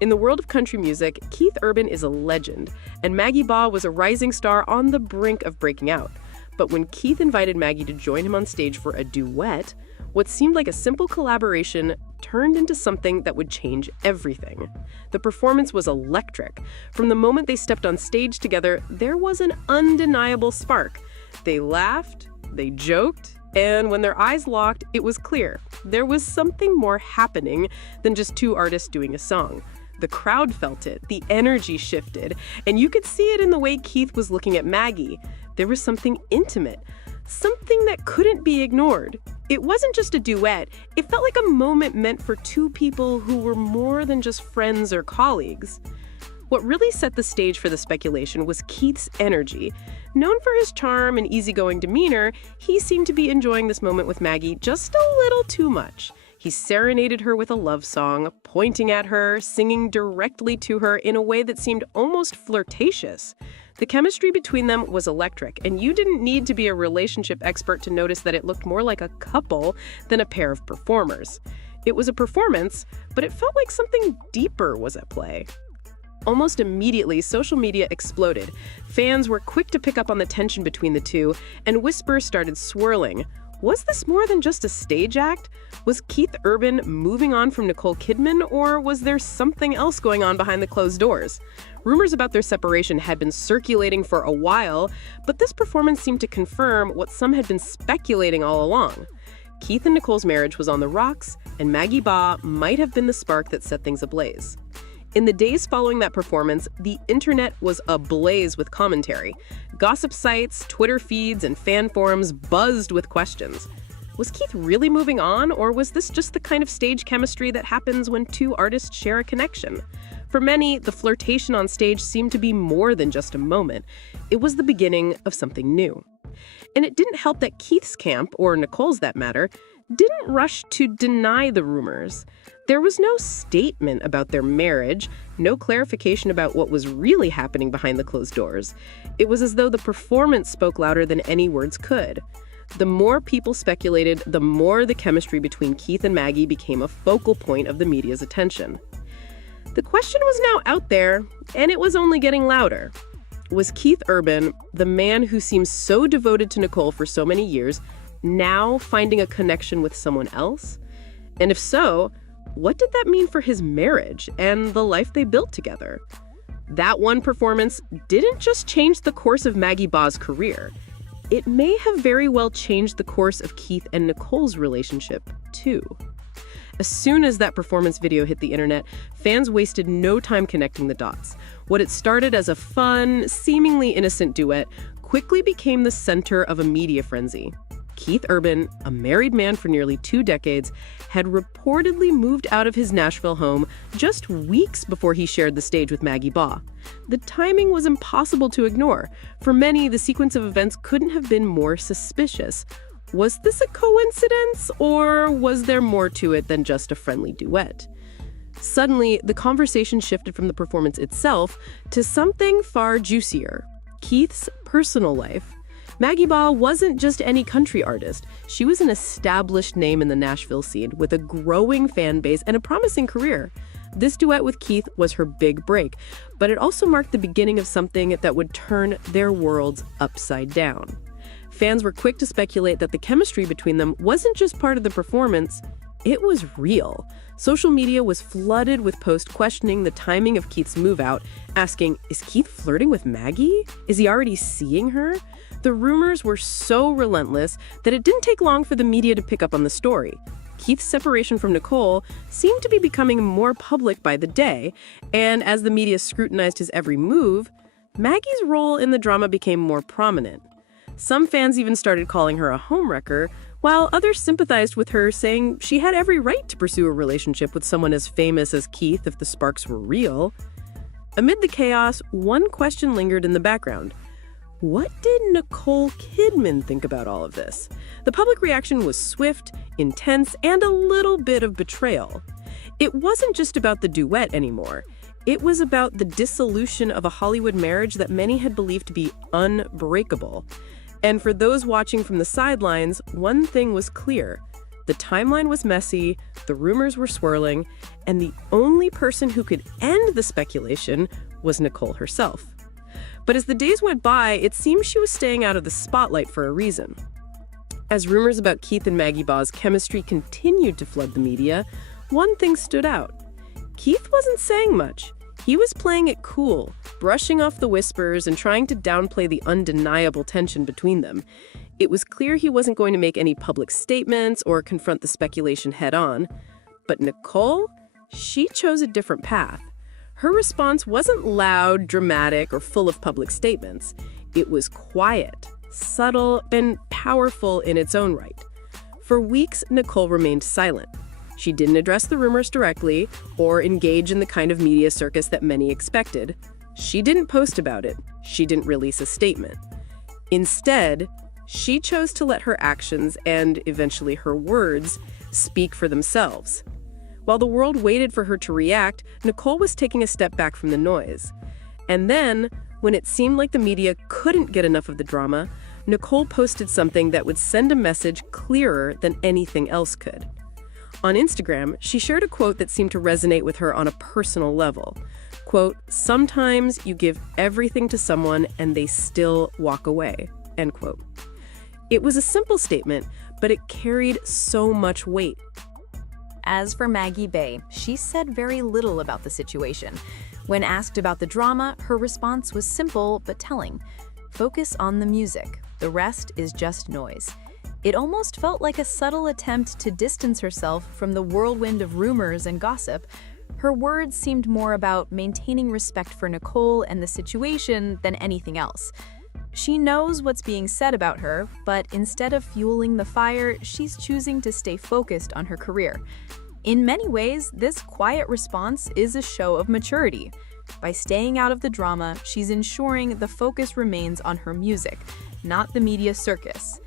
In the world of country music, Keith Urban is a legend, and Maggie Baugh was a rising star on the brink of breaking out. But when Keith invited Maggie to join him on stage for a duet, what seemed like a simple collaboration turned into something that would change everything. The performance was electric. From the moment they stepped on stage together, there was an undeniable spark. They laughed, they joked, and when their eyes locked, it was clear. There was something more happening than just 2 artists doing a song. The crowd felt it, the energy shifted, and you could see it in the way Keith was looking at Maggie. There was something intimate, something that couldn't be ignored. It wasn't just a duet, it felt like a moment meant for 2 people who were more than just friends or colleagues. What really set the stage for the speculation was Keith's energy. Known for his charm and easygoing demeanor, he seemed to be enjoying this moment with Maggie just a little too much. He serenaded her with a love song, pointing at her, singing directly to her in a way that seemed almost flirtatious. The chemistry between them was electric, and you didn't need to be a relationship expert to notice that it looked more like a couple than a pair of performers. It was a performance, but it felt like something deeper was at play. Almost immediately, social media exploded. Fans were quick to pick up on the tension between the two, and whispers started swirling. Was this more than just a stage act? Was Keith Urban moving on from Nicole Kidman, or was there something else going on behind the closed doors? Rumors about their separation had been circulating for a while, but this performance seemed to confirm what some had been speculating all along. Keith and Nicole's marriage was on the rocks, and Maggie Baugh might have been the spark that set things ablaze. In the days following that performance, the internet was ablaze with commentary. Gossip sites, Twitter feeds, and fan forums buzzed with questions. Was Keith really moving on, or was this just the kind of stage chemistry that happens when two artists share a connection? For many, the flirtation on stage seemed to be more than just a moment. It was the beginning of something new. And it didn't help that Keith's camp, or Nicole's that matter, didn't rush to deny the rumors. There was no statement about their marriage, no clarification about what was really happening behind the closed doors. It was as though the performance spoke louder than any words could. The more people speculated, the more the chemistry between Keith and Maggie became a focal point of the media's attention. The question was now out there, and it was only getting louder. Was Keith Urban, the man who seems so devoted to Nicole for so many years, now finding a connection with someone else? And if so, what did that mean for his marriage and the life they built together? That one performance didn't just change the course of Maggie Baugh's career. It may have very well changed the course of Keith and Nicole's relationship, too. As soon as that performance video hit the internet, fans wasted no time connecting the dots. What had started as a fun, seemingly innocent duet quickly became the center of a media frenzy. Keith Urban, a married man for nearly 2 decades, had reportedly moved out of his Nashville home just weeks before he shared the stage with Maggie Baugh. The timing was impossible to ignore. For many, the sequence of events couldn't have been more suspicious. Was this a coincidence, or was there more to it than just a friendly duet? Suddenly, the conversation shifted from the performance itself to something far juicier: Keith's personal life. Maggie Baugh wasn't just any country artist. She was an established name in the Nashville scene with a growing fan base and a promising career. This duet with Keith was her big break, but it also marked the beginning of something that would turn their worlds upside down. Fans were quick to speculate that the chemistry between them wasn't just part of the performance, it was real. Social media was flooded with posts questioning the timing of Keith's move out, asking, is Keith flirting with Maggie? Is he already seeing her? The rumors were so relentless that it didn't take long for the media to pick up on the story. Keith's separation from Nicole seemed to be becoming more public by the day, and as the media scrutinized his every move, Maggie's role in the drama became more prominent. Some fans even started calling her a homewrecker, while others sympathized with her, saying she had every right to pursue a relationship with someone as famous as Keith if the sparks were real. Amid the chaos, one question lingered in the background. What did Nicole Kidman think about all of this? The public reaction was swift, intense, and a little bit of betrayal. It wasn't just about the duet anymore. It was about the dissolution of a Hollywood marriage that many had believed to be unbreakable. And for those watching from the sidelines, one thing was clear. The timeline was messy, the rumors were swirling, and the only person who could end the speculation was Nicole herself. But as the days went by, it seemed she was staying out of the spotlight for a reason. As rumors about Keith and Maggie Baugh's chemistry continued to flood the media, one thing stood out. Keith wasn't saying much. He was playing it cool, brushing off the whispers and trying to downplay the undeniable tension between them. It was clear he wasn't going to make any public statements or confront the speculation head-on. But Nicole? She chose a different path. Her response wasn't loud, dramatic, or full of public statements. It was quiet, subtle, and powerful in its own right. For weeks, Nicole remained silent. She didn't address the rumors directly or engage in the kind of media circus that many expected. She didn't post about it. She didn't release a statement. Instead, she chose to let her actions and eventually her words speak for themselves. While the world waited for her to react, Nicole was taking a step back from the noise. And then, when it seemed like the media couldn't get enough of the drama, Nicole posted something that would send a message clearer than anything else could. On Instagram, she shared a quote that seemed to resonate with her on a personal level. Quote, "Sometimes you give everything to someone and they still walk away." End quote. It was a simple statement, but it carried so much weight. As for Maggie Bay, she said very little about the situation. When asked about the drama, her response was simple but telling. Focus on the music. The rest is just noise. It almost felt like a subtle attempt to distance herself from the whirlwind of rumors and gossip. Her words seemed more about maintaining respect for Nicole and the situation than anything else. She knows what's being said about her, but instead of fueling the fire, she's choosing to stay focused on her career. In many ways, this quiet response is a show of maturity. By staying out of the drama, she's ensuring the focus remains on her music, not the media circus.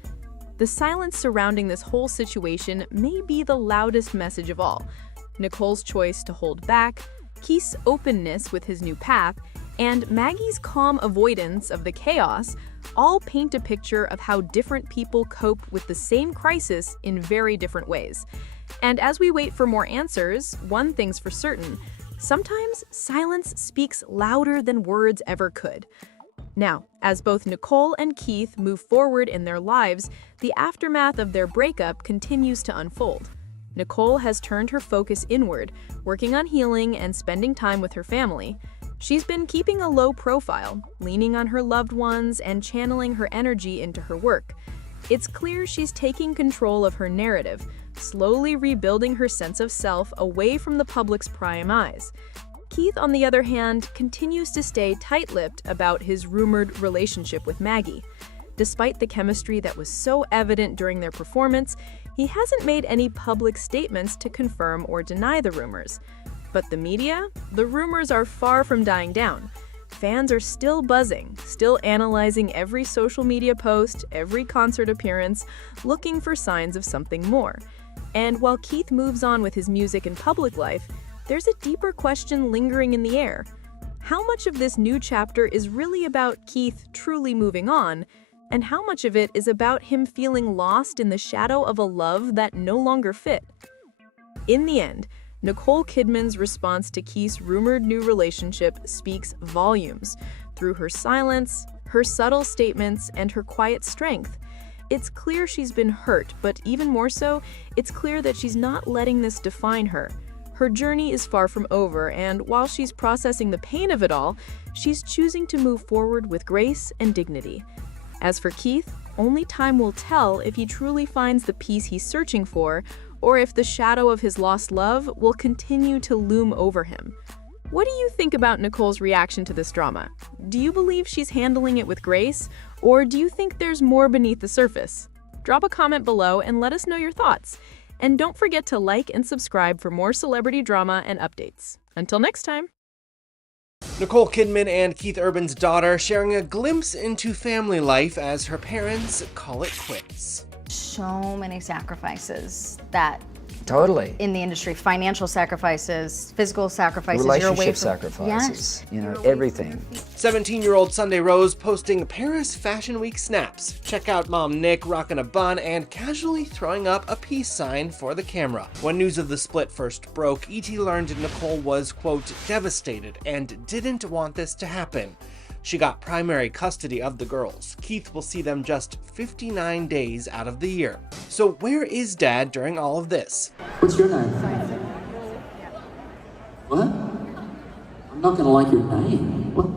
The silence surrounding this whole situation may be the loudest message of all. Nicole's choice to hold back, Keith's openness with his new path, and Maggie's calm avoidance of the chaos all paint a picture of how different people cope with the same crisis in very different ways. And as we wait for more answers, one thing's for certain: sometimes silence speaks louder than words ever could. Now, as both Nicole and Keith move forward in their lives, the aftermath of their breakup continues to unfold. Nicole has turned her focus inward, working on healing and spending time with her family. She's been keeping a low profile, leaning on her loved ones and channeling her energy into her work. It's clear she's taking control of her narrative, slowly rebuilding her sense of self away from the public's prying eyes. Keith, on the other hand, continues to stay tight-lipped about his rumored relationship with Maggie. Despite the chemistry that was so evident during their performance, he hasn't made any public statements to confirm or deny the rumors. But the media? The rumors are far from dying down. Fans are still buzzing, still analyzing every social media post, every concert appearance, looking for signs of something more. And while Keith moves on with his music and public life, there's a deeper question lingering in the air. How much of this new chapter is really about Keith truly moving on, and how much of it is about him feeling lost in the shadow of a love that no longer fit? In the end, Nicole Kidman's response to Keith's rumored new relationship speaks volumes through her silence, her subtle statements, and her quiet strength. It's clear she's been hurt, but even more so, it's clear that she's not letting this define her. Her journey is far from over, and while she's processing the pain of it all, she's choosing to move forward with grace and dignity. As for Keith, only time will tell if he truly finds the peace he's searching for, or if the shadow of his lost love will continue to loom over him. What do you think about Nicole's reaction to this drama? Do you believe she's handling it with grace, or do you think there's more beneath the surface? Drop a comment below and let us know your thoughts. And don't forget to like and subscribe for more celebrity drama and updates. Until next time. Nicole Kidman and Keith Urban's daughter sharing a glimpse into family life as her parents call it quits. So many sacrifices that Totally. in the industry, financial sacrifices, physical sacrifices, Relationship sacrifices, you know, everything. 17-year-old Sunday Rose posting Paris Fashion Week snaps. Check out mom Nick rocking a bun and casually throwing up a peace sign for the camera. When news of the split first broke, ET learned Nicole was, quote, devastated and didn't want this to happen. She got primary custody of the girls. Keith will see them just 59 days out of the year. So where is Dad during all of this? What's your name? What? I'm not gonna like your name. What?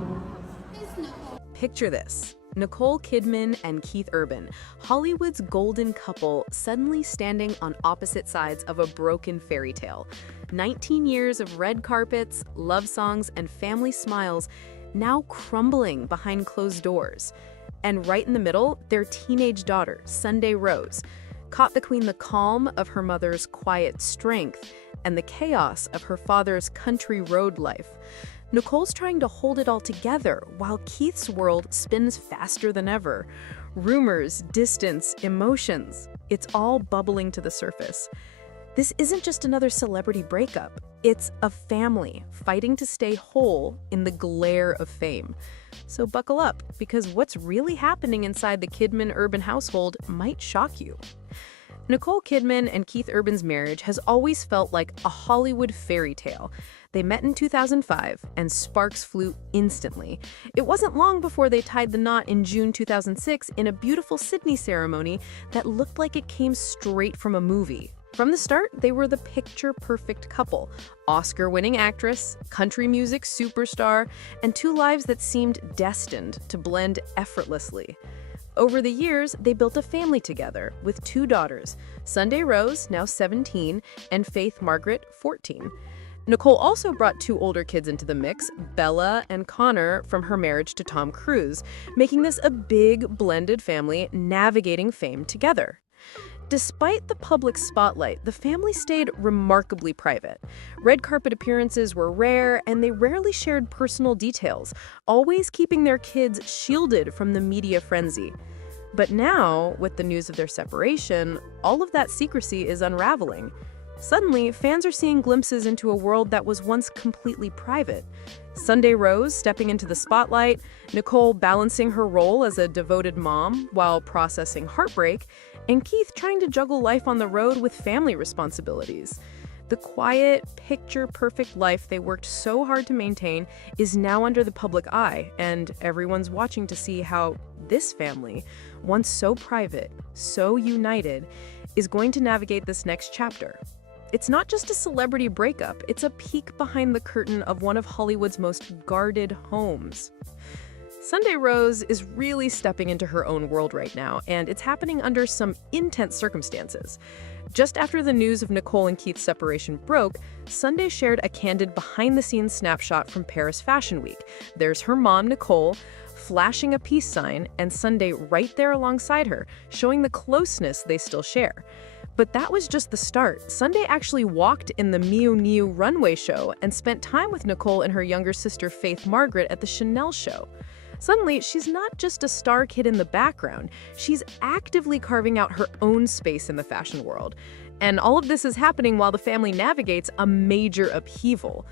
Picture this. Nicole Kidman and Keith Urban, Hollywood's golden couple, suddenly standing on opposite sides of a broken fairy tale. 19 years of red carpets, love songs, and family smiles now crumbling behind closed doors. And right in the middle, their teenage daughter, Sunday Rose, caught between the calm of her mother's quiet strength and the chaos of her father's country road life. Nicole's trying to hold it all together while Keith's world spins faster than ever. Rumors, distance, emotions, it's all bubbling to the surface. This isn't just another celebrity breakup. It's a family fighting to stay whole in the glare of fame. So buckle up, because what's really happening inside the Kidman urban household might shock you. Nicole Kidman and Keith Urban's marriage has always felt like a Hollywood fairy tale. They met in 2005, and sparks flew instantly. It wasn't long before they tied the knot in June 2006 in a beautiful Sydney ceremony that looked like it came straight from a movie. From the start, they were the picture-perfect couple, Oscar-winning actress, country music superstar, and two lives that seemed destined to blend effortlessly. Over the years, they built a family together with two daughters, Sunday Rose, now 17, and Faith Margaret, 14. Nicole also brought two older kids into the mix, Bella and Connor, from her marriage to Tom Cruise, making this a big, blended family navigating fame together. Despite the public spotlight, the family stayed remarkably private. Red carpet appearances were rare, and they rarely shared personal details, always keeping their kids shielded from the media frenzy. But now, with the news of their separation, all of that secrecy is unraveling. Suddenly, fans are seeing glimpses into a world that was once completely private. Sunday Rose stepping into the spotlight, Nicole balancing her role as a devoted mom while processing heartbreak, and Keith trying to juggle life on the road with family responsibilities. The quiet, picture-perfect life they worked so hard to maintain is now under the public eye, and everyone's watching to see how this family, once so private, so united, is going to navigate this next chapter. It's not just a celebrity breakup, it's a peek behind the curtain of one of Hollywood's most guarded homes. Sunday Rose is really stepping into her own world right now, and it's happening under some intense circumstances. Just after the news of Nicole and Keith's separation broke, Sunday shared a candid behind-the-scenes snapshot from Paris Fashion Week. There's her mom, Nicole, flashing a peace sign, and Sunday right there alongside her, showing the closeness they still share. But that was just the start. Sunday actually walked in the Miu Miu runway show and spent time with Nicole and her younger sister Faith Margaret at the Chanel show. Suddenly, she's not just a star kid in the background, she's actively carving out her own space in the fashion world. And all of this is happening while the family navigates a major upheaval.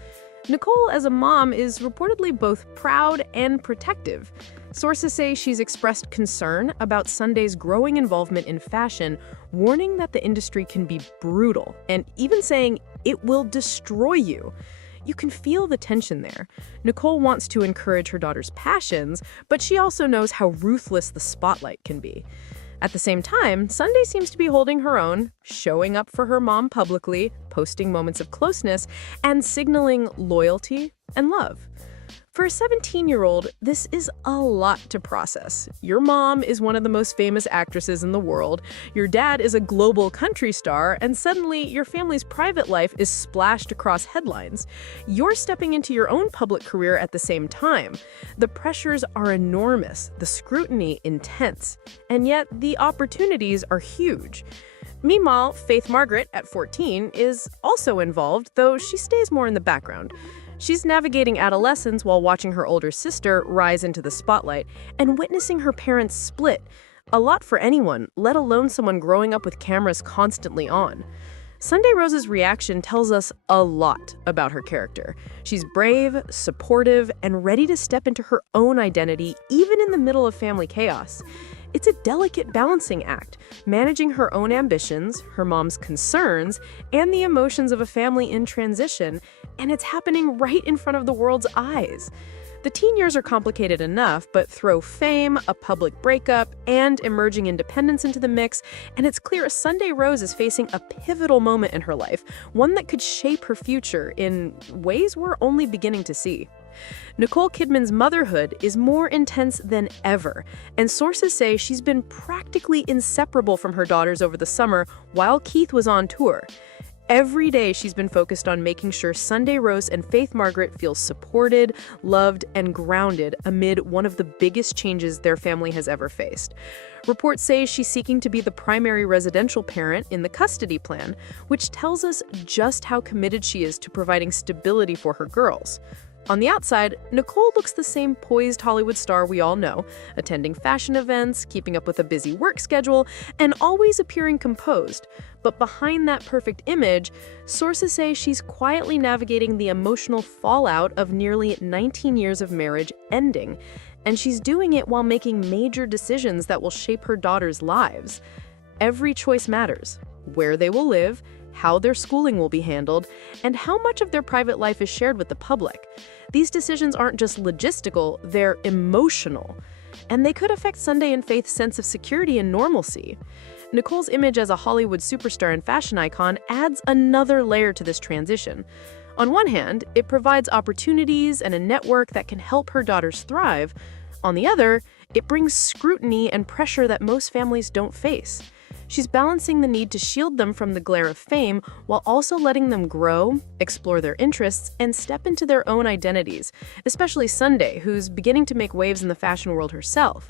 Nicole, as a mom, is reportedly both proud and protective. Sources say she's expressed concern about Sunday's growing involvement in fashion, warning that the industry can be brutal, and even saying it will destroy you. You can feel the tension there. Nicole wants to encourage her daughter's passions, but she also knows how ruthless the spotlight can be. At the same time, Sunday seems to be holding her own, showing up for her mom publicly, posting moments of closeness, and signaling loyalty and love. For a 17-year-old, this is a lot to process. Your mom is one of the most famous actresses in the world, your dad is a global country star, and suddenly your family's private life is splashed across headlines. You're stepping into your own public career at the same time. The pressures are enormous, the scrutiny intense, and yet the opportunities are huge. Meanwhile, Faith Margaret, at 14, is also involved, though she stays more in the background. She's navigating adolescence while watching her older sister rise into the spotlight and witnessing her parents split. A lot for anyone, let alone someone growing up with cameras constantly on. Sunday Rose's reaction tells us a lot about her character. She's brave, supportive, and ready to step into her own identity, even in the middle of family chaos. It's a delicate balancing act, managing her own ambitions, her mom's concerns, and the emotions of a family in transition, and it's happening right in front of the world's eyes. The teen years are complicated enough, but throw fame, a public breakup, and emerging independence into the mix, and it's clear Sunday Rose is facing a pivotal moment in her life, one that could shape her future in ways we're only beginning to see. Nicole Kidman's motherhood is more intense than ever, and sources say she's been practically inseparable from her daughters over the summer while Keith was on tour. Every day she's been focused on making sure Sunday Rose and Faith Margaret feel supported, loved, and grounded amid one of the biggest changes their family has ever faced. Reports say she's seeking to be the primary residential parent in the custody plan, which tells us just how committed she is to providing stability for her girls. On the outside, Nicole looks the same poised Hollywood star we all know, attending fashion events, keeping up with a busy work schedule, and always appearing composed. But behind that perfect image, sources say she's quietly navigating the emotional fallout of nearly 19 years of marriage ending. And she's doing it while making major decisions that will shape her daughters' lives. Every choice matters: where they will live, how their schooling will be handled, and how much of their private life is shared with the public. These decisions aren't just logistical, they're emotional. And they could affect Sunday and Faith's sense of security and normalcy. Nicole's image as a Hollywood superstar and fashion icon adds another layer to this transition. On one hand, it provides opportunities and a network that can help her daughters thrive. On the other, it brings scrutiny and pressure that most families don't face. She's balancing the need to shield them from the glare of fame while also letting them grow, explore their interests, and step into their own identities, especially Sunday, who's beginning to make waves in the fashion world herself.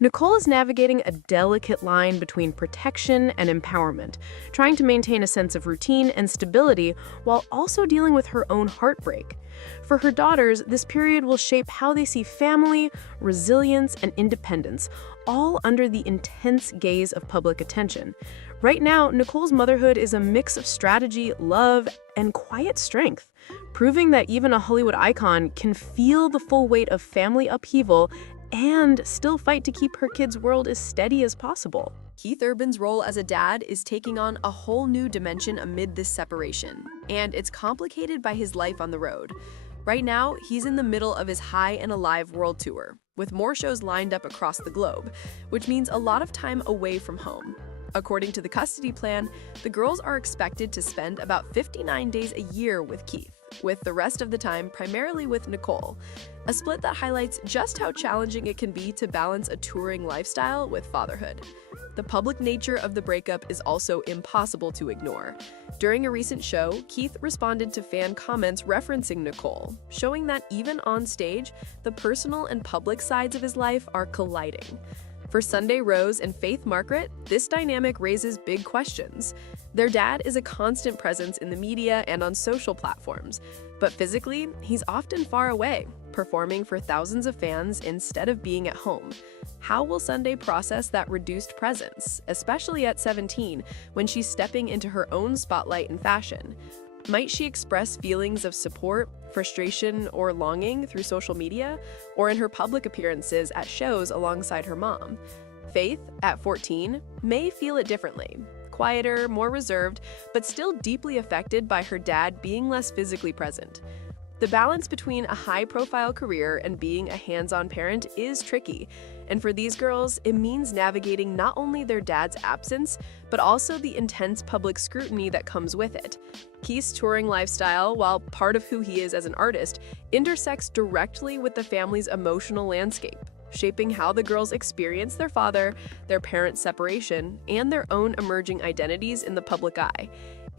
Nicole is navigating a delicate line between protection and empowerment, trying to maintain a sense of routine and stability while also dealing with her own heartbreak. For her daughters, this period will shape how they see family, resilience, and independence, all under the intense gaze of public attention. Right now, Nicole's motherhood is a mix of strategy, love, and quiet strength, proving that even a Hollywood icon can feel the full weight of family upheaval and still fight to keep her kids' world as steady as possible. Keith Urban's role as a dad is taking on a whole new dimension amid this separation, and it's complicated by his life on the road. Right now, he's in the middle of his High and Alive world tour, with more shows lined up across the globe, which means a lot of time away from home. According to the custody plan, the girls are expected to spend about 59 days a year with Keith, with the rest of the time primarily with Nicole. A split that highlights just how challenging it can be to balance a touring lifestyle with fatherhood. The public nature of the breakup is also impossible to ignore. During a recent show, Keith responded to fan comments referencing Nicole, showing that even on stage, the personal and public sides of his life are colliding. For Sunday Rose and Faith Margaret, this dynamic raises big questions. Their dad is a constant presence in the media and on social platforms, but physically, he's often far away, performing for thousands of fans instead of being at home. How will Sunday process that reduced presence, especially at 17, when she's stepping into her own spotlight in fashion? Might she express feelings of support, frustration, or longing through social media, or in her public appearances at shows alongside her mom? Faith, at 14, may feel it differently. Quieter, more reserved, but still deeply affected by her dad being less physically present. The balance between a high-profile career and being a hands-on parent is tricky, and for these girls, it means navigating not only their dad's absence, but also the intense public scrutiny that comes with it. Keith's touring lifestyle, while part of who he is as an artist, intersects directly with the family's emotional landscape, shaping how the girls experience their father, their parents' separation, and their own emerging identities in the public eye.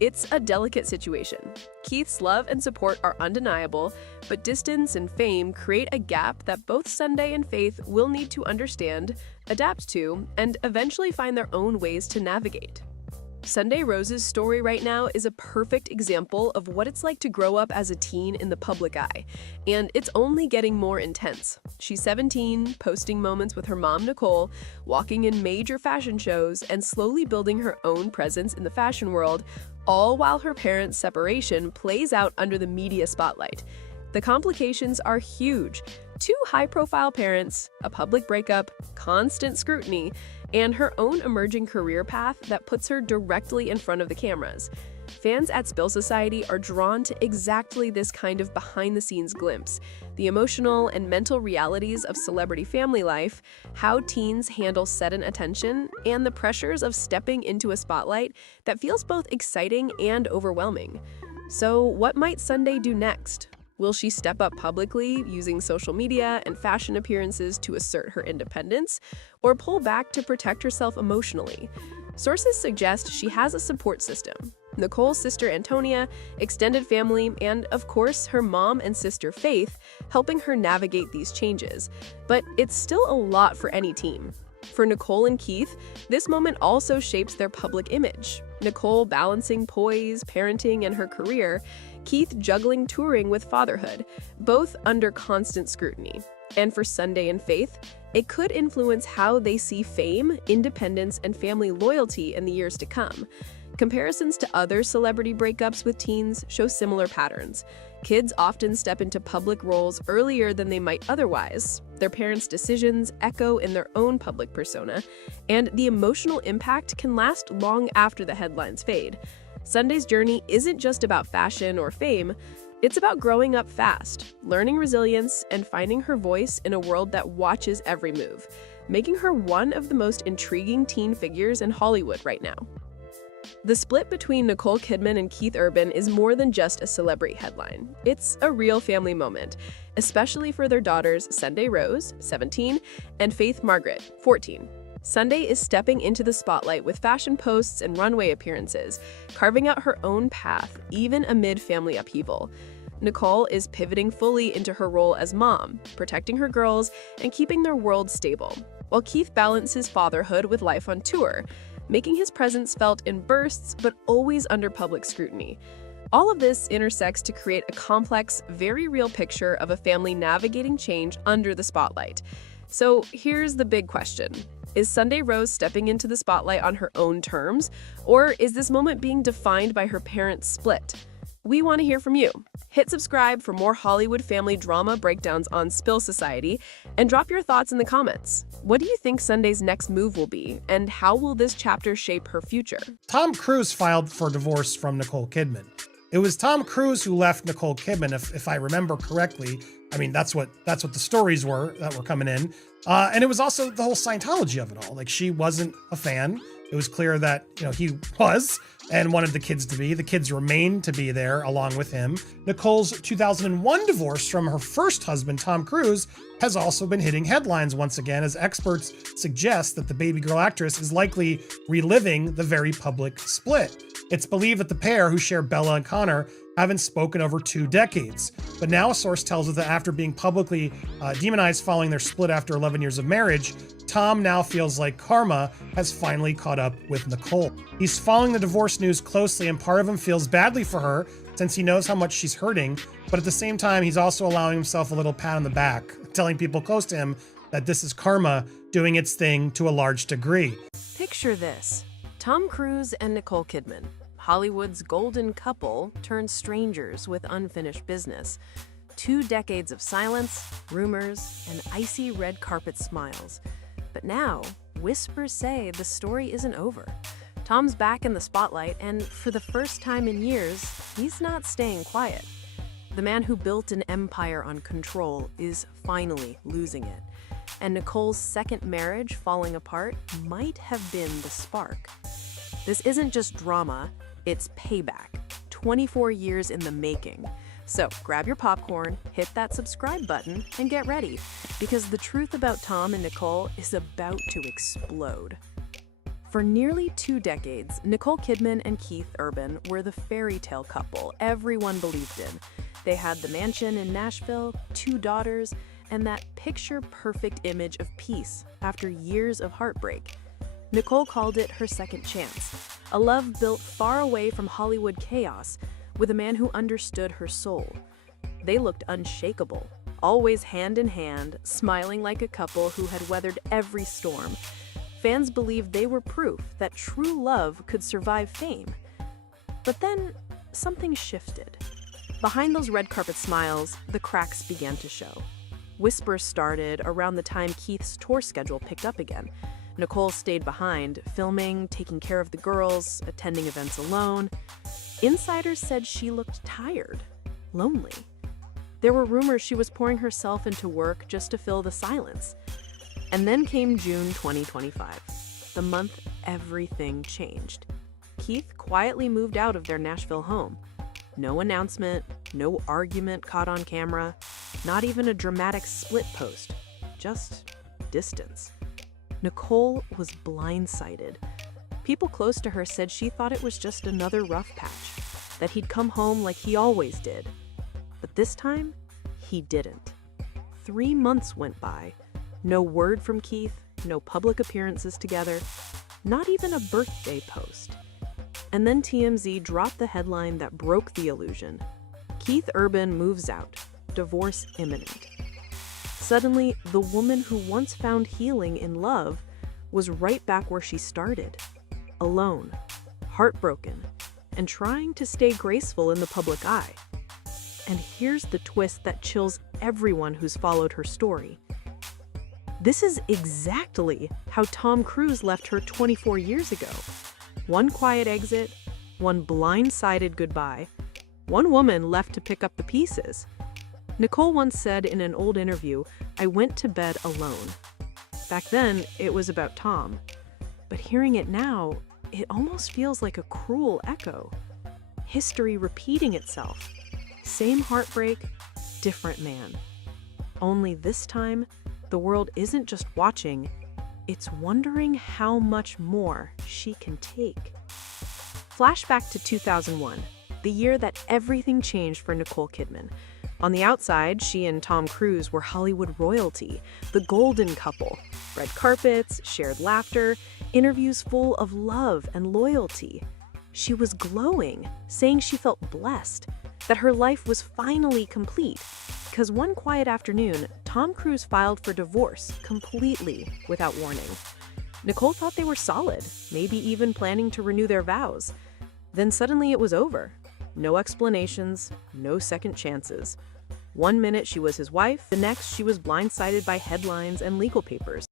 It's a delicate situation. Keith's love and support are undeniable, but distance and fame create a gap that both Sunday and Faith will need to understand, adapt to, and eventually find their own ways to navigate. Sunday Rose's story right now is a perfect example of what it's like to grow up as a teen in the public eye, and it's only getting more intense. She's 17, posting moments with her mom Nicole, walking in major fashion shows, and slowly building her own presence in the fashion world, all while her parents' separation plays out under the media spotlight. The complications are huge. 2 high-profile parents, a public breakup, constant scrutiny, and her own emerging career path that puts her directly in front of the cameras. Fans at Spill Society are drawn to exactly this kind of behind-the-scenes glimpse, the emotional and mental realities of celebrity family life, how teens handle sudden attention, and the pressures of stepping into a spotlight that feels both exciting and overwhelming. So, what might Sunday do next? Will she step up publicly, using social media and fashion appearances to assert her independence, or pull back to protect herself emotionally? Sources suggest she has a support system. Nicole's sister Antonia, extended family, and of course her mom and sister Faith, helping her navigate these changes. But it's still a lot for any team. For Nicole and Keith, this moment also shapes their public image. Nicole balancing poise, parenting, and her career. Keith juggling touring with fatherhood, both under constant scrutiny. And for Sunday and Faith, it could influence how they see fame, independence, and family loyalty in the years to come. Comparisons to other celebrity breakups with teens show similar patterns. Kids often step into public roles earlier than they might otherwise. Their parents' decisions echo in their own public persona, and the emotional impact can last long after the headlines fade. Sunday's journey isn't just about fashion or fame. It's about growing up fast, learning resilience, and finding her voice in a world that watches every move, making her one of the most intriguing teen figures in Hollywood right now. The split between Nicole Kidman and Keith Urban is more than just a celebrity headline. It's a real family moment, especially for their daughters Sunday Rose, 17, and Faith Margaret, 14. Sunday is stepping into the spotlight with fashion posts and runway appearances, carving out her own path, even amid family upheaval. Nicole is pivoting fully into her role as mom, protecting her girls and keeping their world stable, while Keith balances fatherhood with life on tour, making his presence felt in bursts but always under public scrutiny. All of this intersects to create a complex, very real picture of a family navigating change under the spotlight. So here's the big question. Is Sunday Rose stepping into the spotlight on her own terms, or is this moment being defined by her parents' split? We want to hear from you. Hit subscribe for more Hollywood family drama breakdowns on Spill Society, and drop your thoughts in the comments. What do you think Sunday's next move will be, and how will this chapter shape her future? Tom Cruise filed for divorce from Nicole Kidman. It was Tom Cruise who left Nicole Kidman, if I remember correctly. I mean, that's what the stories were that were coming in. And it was also the whole Scientology of it all. Like, she wasn't a fan. It was clear that, he was and wanted the kids to be. The kids remained to be there along with him. Nicole's 2001 divorce from her first husband, Tom Cruise, has also been hitting headlines once again, as experts suggest that the baby girl actress is likely reliving the very public split. It's believed that the pair, who share Bella and Connor, haven't spoken over 2 decades. But now a source tells us that after being publicly demonized following their split after 11 years of marriage, Tom now feels like karma has finally caught up with Nicole. He's following the divorce news closely, and part of him feels badly for her since he knows how much she's hurting. But at the same time, he's also allowing himself a little pat on the back, telling people close to him that this is karma doing its thing to a large degree. Picture this. Tom Cruise and Nicole Kidman, Hollywood's golden couple turned strangers with unfinished business. 2 decades of silence, rumors, and icy red carpet smiles. But now, whispers say the story isn't over. Tom's back in the spotlight, and for the first time in years, he's not staying quiet. The man who built an empire on control is finally losing it. And Nicole's second marriage falling apart might have been the spark. This isn't just drama, it's payback. 24 years in the making. So grab your popcorn, hit that subscribe button, and get ready, because the truth about Tom and Nicole is about to explode. For nearly 2 decades, Nicole Kidman and Keith Urban were the fairy tale couple everyone believed in. They had the mansion in Nashville, 2 daughters, and that picture-perfect image of peace after years of heartbreak. Nicole called it her second chance, a love built far away from Hollywood chaos, with a man who understood her soul. They looked unshakable, always hand in hand, smiling like a couple who had weathered every storm. Fans believed they were proof that true love could survive fame. But then, something shifted. Behind those red carpet smiles, the cracks began to show. Whispers started around the time Keith's tour schedule picked up again. Nicole stayed behind, filming, taking care of the girls, attending events alone. Insiders said she looked tired, lonely. There were rumors she was pouring herself into work just to fill the silence. And then came June 2025, the month everything changed. Keith quietly moved out of their Nashville home. No announcement, no argument caught on camera, not even a dramatic split post, just distance. Nicole was blindsided. People close to her said she thought it was just another rough patch, that he'd come home like he always did. But this time, he didn't. 3 months went by. No word from Keith, no public appearances together, not even a birthday post. And then TMZ dropped the headline that broke the illusion. Keith Urban moves out, divorce imminent. Suddenly, the woman who once found healing in love was right back where she started, alone, heartbroken, and trying to stay graceful in the public eye. And here's the twist that chills everyone who's followed her story. This is exactly how Tom Cruise left her 24 years ago. One quiet exit, one blindsided goodbye, one woman left to pick up the pieces. Nicole once said in an old interview, "I went to bed alone." Back then, it was about Tom. But hearing it now, it almost feels like a cruel echo. History repeating itself. Same heartbreak, different man. Only this time, the world isn't just watching, it's wondering how much more she can take. Flashback to 2001, the year that everything changed for Nicole Kidman. On the outside, she and Tom Cruise were Hollywood royalty, the golden couple. Red carpets, shared laughter, interviews full of love and loyalty. She was glowing, saying she felt blessed, that her life was finally complete. Because one quiet afternoon, Tom Cruise filed for divorce completely without warning. Nicole thought they were solid, maybe even planning to renew their vows. Then suddenly it was over. No explanations, no second chances. One minute she was his wife, the next she was blindsided by headlines and legal papers.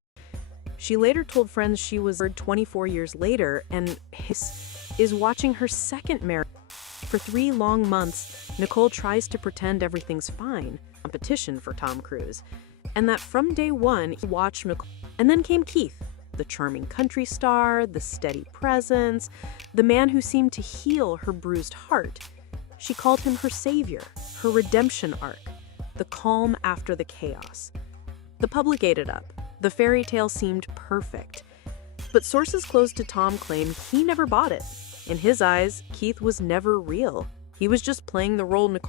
She later told friends she was 24 years later and is watching her second marriage. For 3 long months, Nicole tries to pretend everything's fine, competition for Tom Cruise, and that from day one he watched Nicole. And then came Keith, the charming country star, the steady presence, the man who seemed to heal her bruised heart. She called him her savior, her redemption arc, the calm after the chaos. The public ate it up. The fairy tale seemed perfect. But sources close to Tom claim he never bought it. In his eyes, Keith was never real. He was just playing the role Nicole